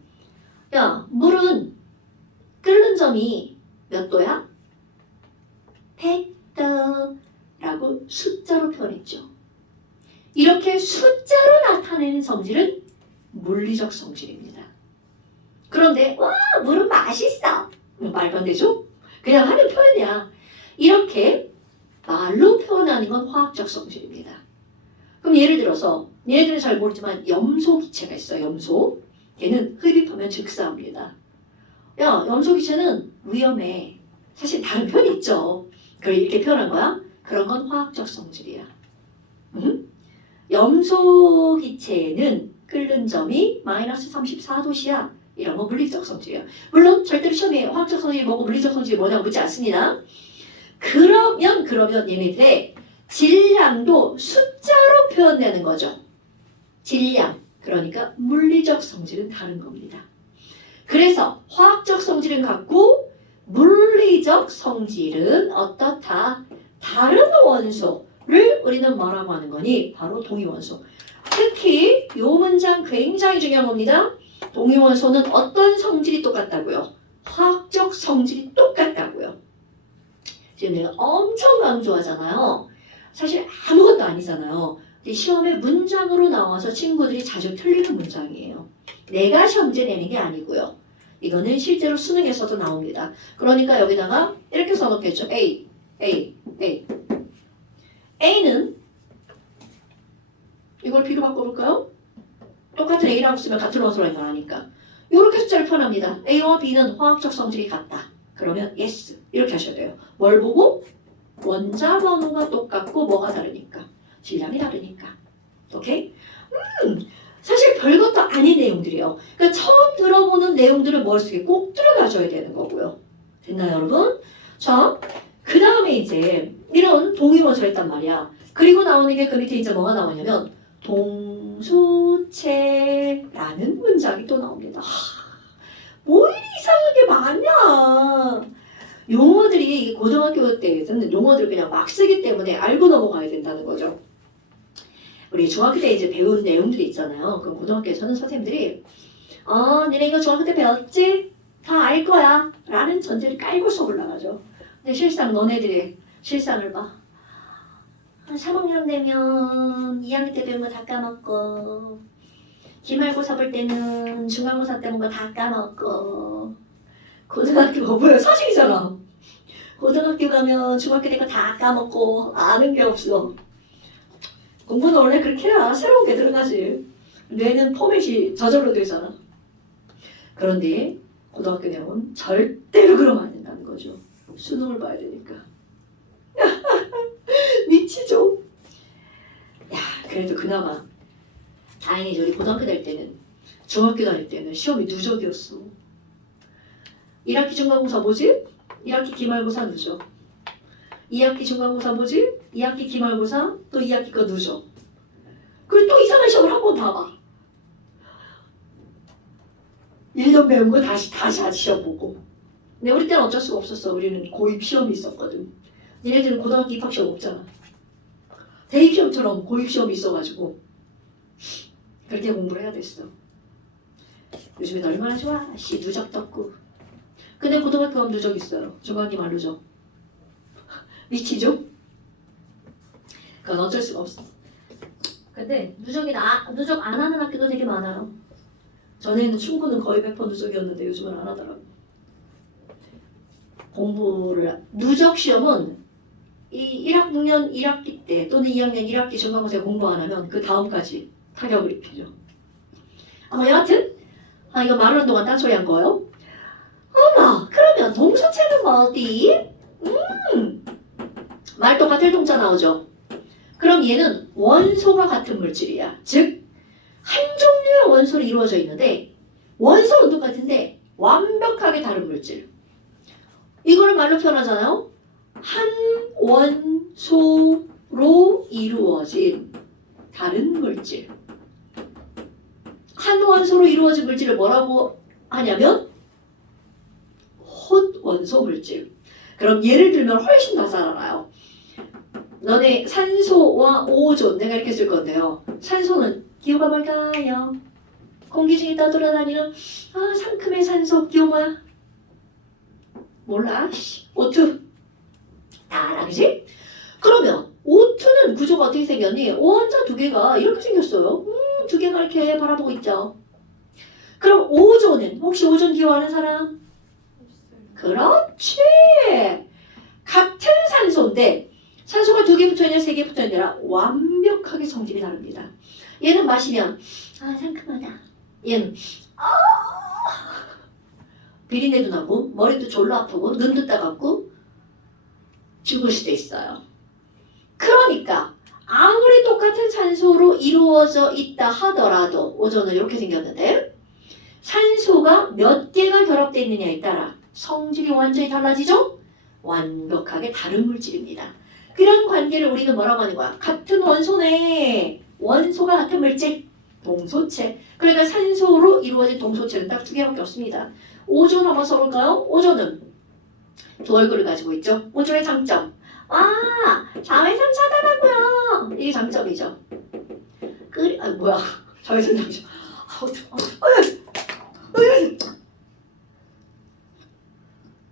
야, 물은 끓는 점이 몇 도야? 100도라고 숫자로 표현했죠. 이렇게 숫자로 나타내는 성질은 물리적 성질입니다. 그런데 와, 물은 맛있어. 말도 안 되죠? 그냥 하는 표현이야. 이렇게 말로 표현하는 건 화학적 성질입니다. 그럼 예를 들어서 얘네들은 잘 모르지만 염소 기체가 있어요. 염소. 얘는 흡입하면 즉사합니다. 야, 염소 기체는 위험해. 사실 다른 표현이 있죠. 그걸 이렇게 표현한 거야. 그런 건 화학적 성질이야. 염소 기체에는 끓는 점이 마이너스 34도씨야. 이런 건 물리적 성질이야. 물론 절대로 시험에 화학적 성질이 뭐고 물리적 성질이 뭐냐고 묻지 않습니다. 그러면 얘네들의 질량도 숫자로 표현되는 거죠. 질량. 그러니까 물리적 성질은 다른 겁니다. 그래서 화학적 성질은 같고 물리적 성질은 어떻다? 다른 원소를 우리는 뭐라고 하는 거니? 바로 동위원소. 특히 이 문장 굉장히 중요한 겁니다. 동위원소는 어떤 성질이 똑같다고요? 화학적 성질이 똑같다고요. 지금 내가 엄청 강조하잖아요. 사실 아무것도 아니잖아요. 시험에 문장으로 나와서 친구들이 자주 틀리는 문장이에요. 내가 시험제 내는 게 아니고요. 이거는 실제로 수능에서도 나옵니다. 그러니까 여기다가 이렇게 써놓겠죠. A. A는 이걸 B로 바꿔볼까요? 똑같은 A라고 쓰면 같은 원소라는 걸 아니까. 이렇게 숫자를 표현합니다. A와 B는 화학적 성질이 같다. 그러면 yes. 이렇게 하셔야 돼요. 뭘 보고? 원자 번호가 똑같고 뭐가 다르니까. 질량이 다르니까. 오케이? 사실 별것도 아닌 내용들이에요. 그러니까 처음 들어보는 내용들을 머릿속에 꼭 들어가줘야 되는 거고요. 됐나요, 여러분? 자, 그 다음에 이제 이런 동위원소를 했단 말이야. 그리고 나오는 게 그 밑에 이제 뭐가 나오냐면 동소체라는 문장이 또 나옵니다. 뭐 이리 이상한 게 많냐. 용어들이 고등학교 때는 용어들을 그냥 막 쓰기 때문에 알고 넘어가야 된다는 거죠. 우리 중학교 때 이제 배운 내용들이 있잖아요. 그럼 고등학교에서는 선생님들이 니네 이거 중학교 때 배웠지? 다 알 거야 라는 전제를 깔고 수업을 나가죠. 근데 실상 너네들의 실상을 봐. 3학년 되면 2학년 때 배운 거 다 까먹고 기말고사 볼 때는 중간고사 때 본 거 다 까먹고 고등학교가 뭐야? 사실이잖아. 고등학교 가면 중학교 때 거 다 까먹고 아는 게 없어. 공부는 원래 그렇게 해야 새로운 게 들어가지. 뇌는 포맷이 저절로 되잖아. 그런데 고등학교 내용은 절대로 그러면 안 된다는 거죠. 수능을 봐야 되니까. 미치죠? 야, 그래도 그나마 다행이죠. 우리 고등학교 다닐 때는 중학교 다닐 때는 시험이 누적이었어. 1학기 중간고사 뭐지? 1학기 기말고사 누적. 2학기 중간고사 뭐지? 2학기 기말고사 또 2학기 거 누적. 그리고 또 이상한 시험을 한 번 봐봐. 1년 배운 거 다시 시험 보고. 근데 우리 때는 어쩔 수가 없었어. 우리는 고입 시험이 있었거든. 니네들은 고등학교 입학 시험 없잖아. 대입 시험처럼 고입 시험이 있어가지고 그렇게 공부를 해야 됐어. 요즘엔 얼마나 좋아. 누적 떴고. 근데 고등학교 가면 누적 있어요. 중학교 말 누적. 미치죠? 그건 어쩔 수가 없어. 근데 누적 안 하는 학교도 되게 많아요. 전에는 충고는 거의 100% 누적이었는데 요즘은 안 하더라고. 누적 시험은 이 1학년 1학기 때 또는 2학년 1학기 중간고사에 공부 안 하면 그 다음까지 타격을 입히죠. 여하튼 이거 말하는 동안 딴소리 한 거예요. 그러면 동소체는 어디? 말도 같을 동자 나오죠. 그럼 얘는 원소가 같은 물질이야. 즉, 한 종류의 원소로 이루어져 있는데 원소는 똑같은데 완벽하게 다른 물질. 이거를 말로 표현하잖아요. 한 원소로 이루어진 다른 물질. 한 원소로 이루어진 물질을 뭐라고 하냐면 혼원소 물질. 그럼 예를 들면 훨씬 더 잘 알아요. 너네 산소와 오존 내가 이렇게 쓸 건데요. 산소는 기호가 뭘까요? 공기 중에 떠돌아다니는 상큼의 산소 기호가 몰라. O2. 알아, 그지? 그러면 O2는 구조가 어떻게 생겼니? 원자 두 개가 이렇게 생겼어요. 두 개가 이렇게 바라보고 있죠. 그럼 오존은 혹시 오존 기호하는 사람? 그렇지. 같은 산소인데 산소가 두 개 붙어있냐 세 개 붙어있냐 완벽하게 성질이 다릅니다. 얘는 마시면 상큼하다. 얘는 비린내도 나고 머리도 졸라 아프고 눈도 따갑고 죽을 수도 있어요. 그러니까 아무리 똑같은 산소로 이루어져 있다 하더라도 오존은 이렇게 생겼는데 산소가 몇 개가 결합되어 있느냐에 따라 성질이 완전히 달라지죠? 완벽하게 다른 물질입니다. 그런 관계를 우리는 뭐라고 하는 거야? 같은 원소네. 원소가 같은 물질. 동소체. 그러니까 산소로 이루어진 동소체는 딱 두 개밖에 없습니다. 오존 한번 써볼까요? 오존은 두 얼굴을 가지고 있죠. 오존의 장점. 자외선 차단하고요. 이게 장점이죠. 뭐야. 자외선 장점.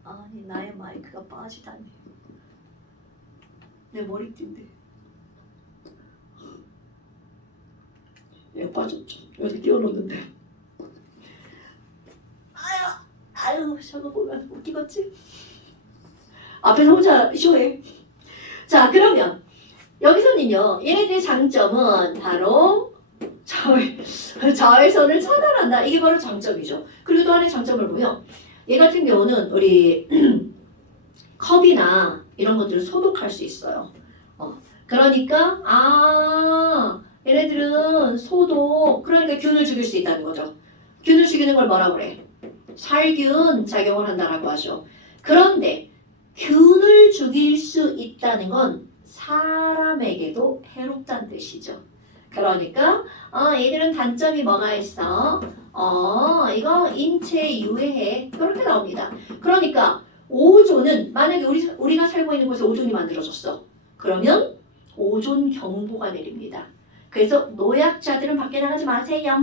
아니 나의 마이크가 빠지다니. 내 머리띠인데. 얘 빠졌죠. 여기 띄워놓는데. 아유 저거 보면 웃기겠지? 앞에서 혼자 쇼해. 자 그러면 여기서는요. 얘네들의 장점은 바로 자외선을 차단한다. 이게 바로 장점이죠. 그리고 또 하나의 장점을 보면 얘 같은 경우는 우리 컵이나 이런 것들을 소독할 수 있어요. 그러니까 얘네들은 소독, 그러니까 균을 죽일 수 있다는 거죠. 균을 죽이는 걸 뭐라고 그래? 살균 작용을 한다라고 하죠. 그런데 균을 죽일 수 있다는 건 사람에게도 해롭다는 뜻이죠. 그러니까 얘들은 단점이 뭐가 있어? 이거 인체에 유해해. 이렇게 나옵니다. 그러니까 오존은 만약에 우리가 살고 있는 곳에 오존이 만들어졌어. 그러면 오존 경보가 내립니다. 그래서 노약자들은 밖에 나가지 마세요.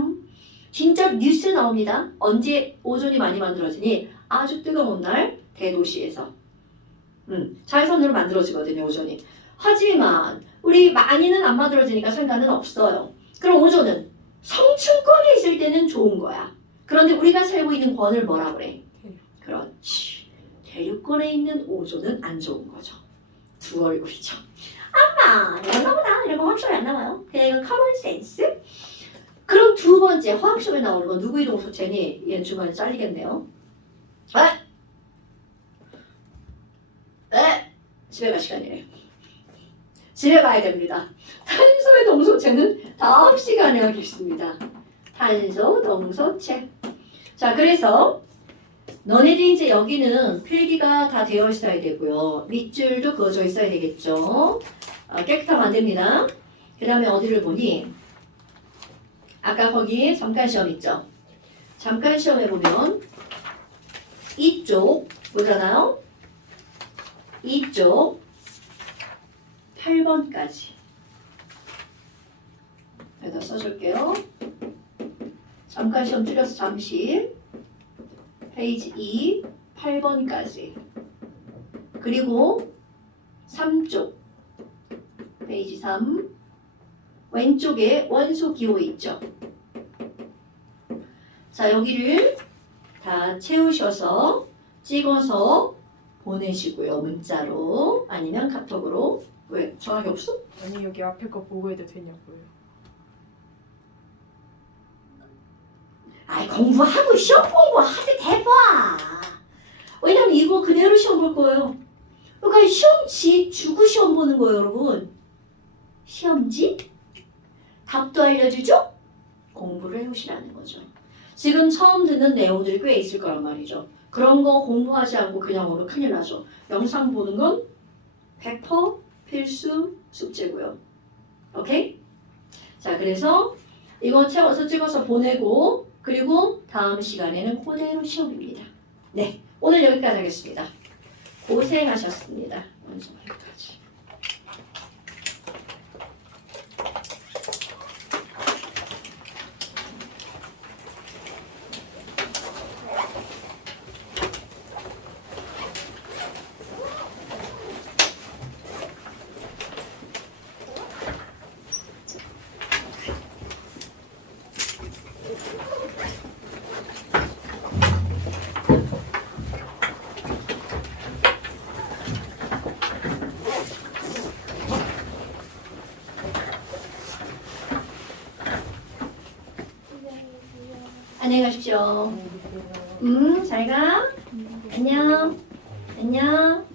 진짜 뉴스에 나옵니다. 언제 오존이 많이 만들어지니? 아주 뜨거운 날 대도시에서. 자외선으로 만들어지거든요, 오존이. 하지만 우리 많이는 안 만들어지니까 상관은 없어요. 그럼 오존은 성층권에 있을 때는 좋은 거야. 그런데 우리가 살고 있는 권을 뭐라 그래? 그렇지. 대륙권에 있는 오존은 안 좋은 거죠. 두 얼굴이죠. 연나보다 이런 거 화학시험에 안 나와요. 그냥 이건 커먼 센스. 그럼 두 번째 화학시험에 나오는 건 누구의 동소체니? 얘는 중간에 잘리겠네요. 집에 갈 시간이래. 집에 가야 됩니다. 탄소의 동소체는 다음 시간에 하겠습니다. 탄소 동소체. 자, 그래서 너네들이 이제 여기는 필기가 다 되어 있어야 되고요. 밑줄도 그어져 있어야 되겠죠. 깨끗하면 안 됩니다. 그 다음에 어디를 보니? 아까 거기 잠깐 시험 있죠? 잠깐 시험에 보면 이쪽 보잖아요? 이쪽 8번까지 여기다 써줄게요. 잠깐 시험 줄여서 잠시 페이지 2 8번까지 그리고 3쪽 페이지 3 왼쪽에 원소 기호 있죠. 자 여기를 다 채우셔서 찍어서 보내시고요. 문자로 아니면 카톡으로. 왜? 전화기 없어? 아니 여기 앞에 거 보고 해도 되냐고요. 아이 공부하고 시험 공부하도 대봐. 왜냐면 이거 그대로 시험 볼 거예요. 그러니까 시험지 주고 시험 보는 거예요, 여러분. 시험지? 답도 알려주죠? 공부를 해오시라는 거죠. 지금 처음 듣는 내용들이 꽤 있을 거란 말이죠. 그런 거 공부하지 않고 그냥 오면 큰일 나죠. 영상 보는 건 100% 필수 숙제고요. 오케이? 자, 그래서 이거 채워서 찍어서 보내고 그리고 다음 시간에는 그대로 시험입니다. 네, 오늘 여기까지 하겠습니다. 고생하셨습니다. 여기까지. 안녕히 가십시오. 잘 가. 안녕. 안녕.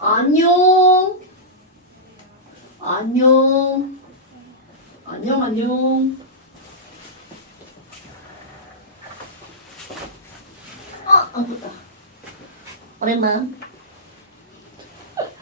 안녕. 안녕. 안녕, 안녕. 아프다. 오랜만.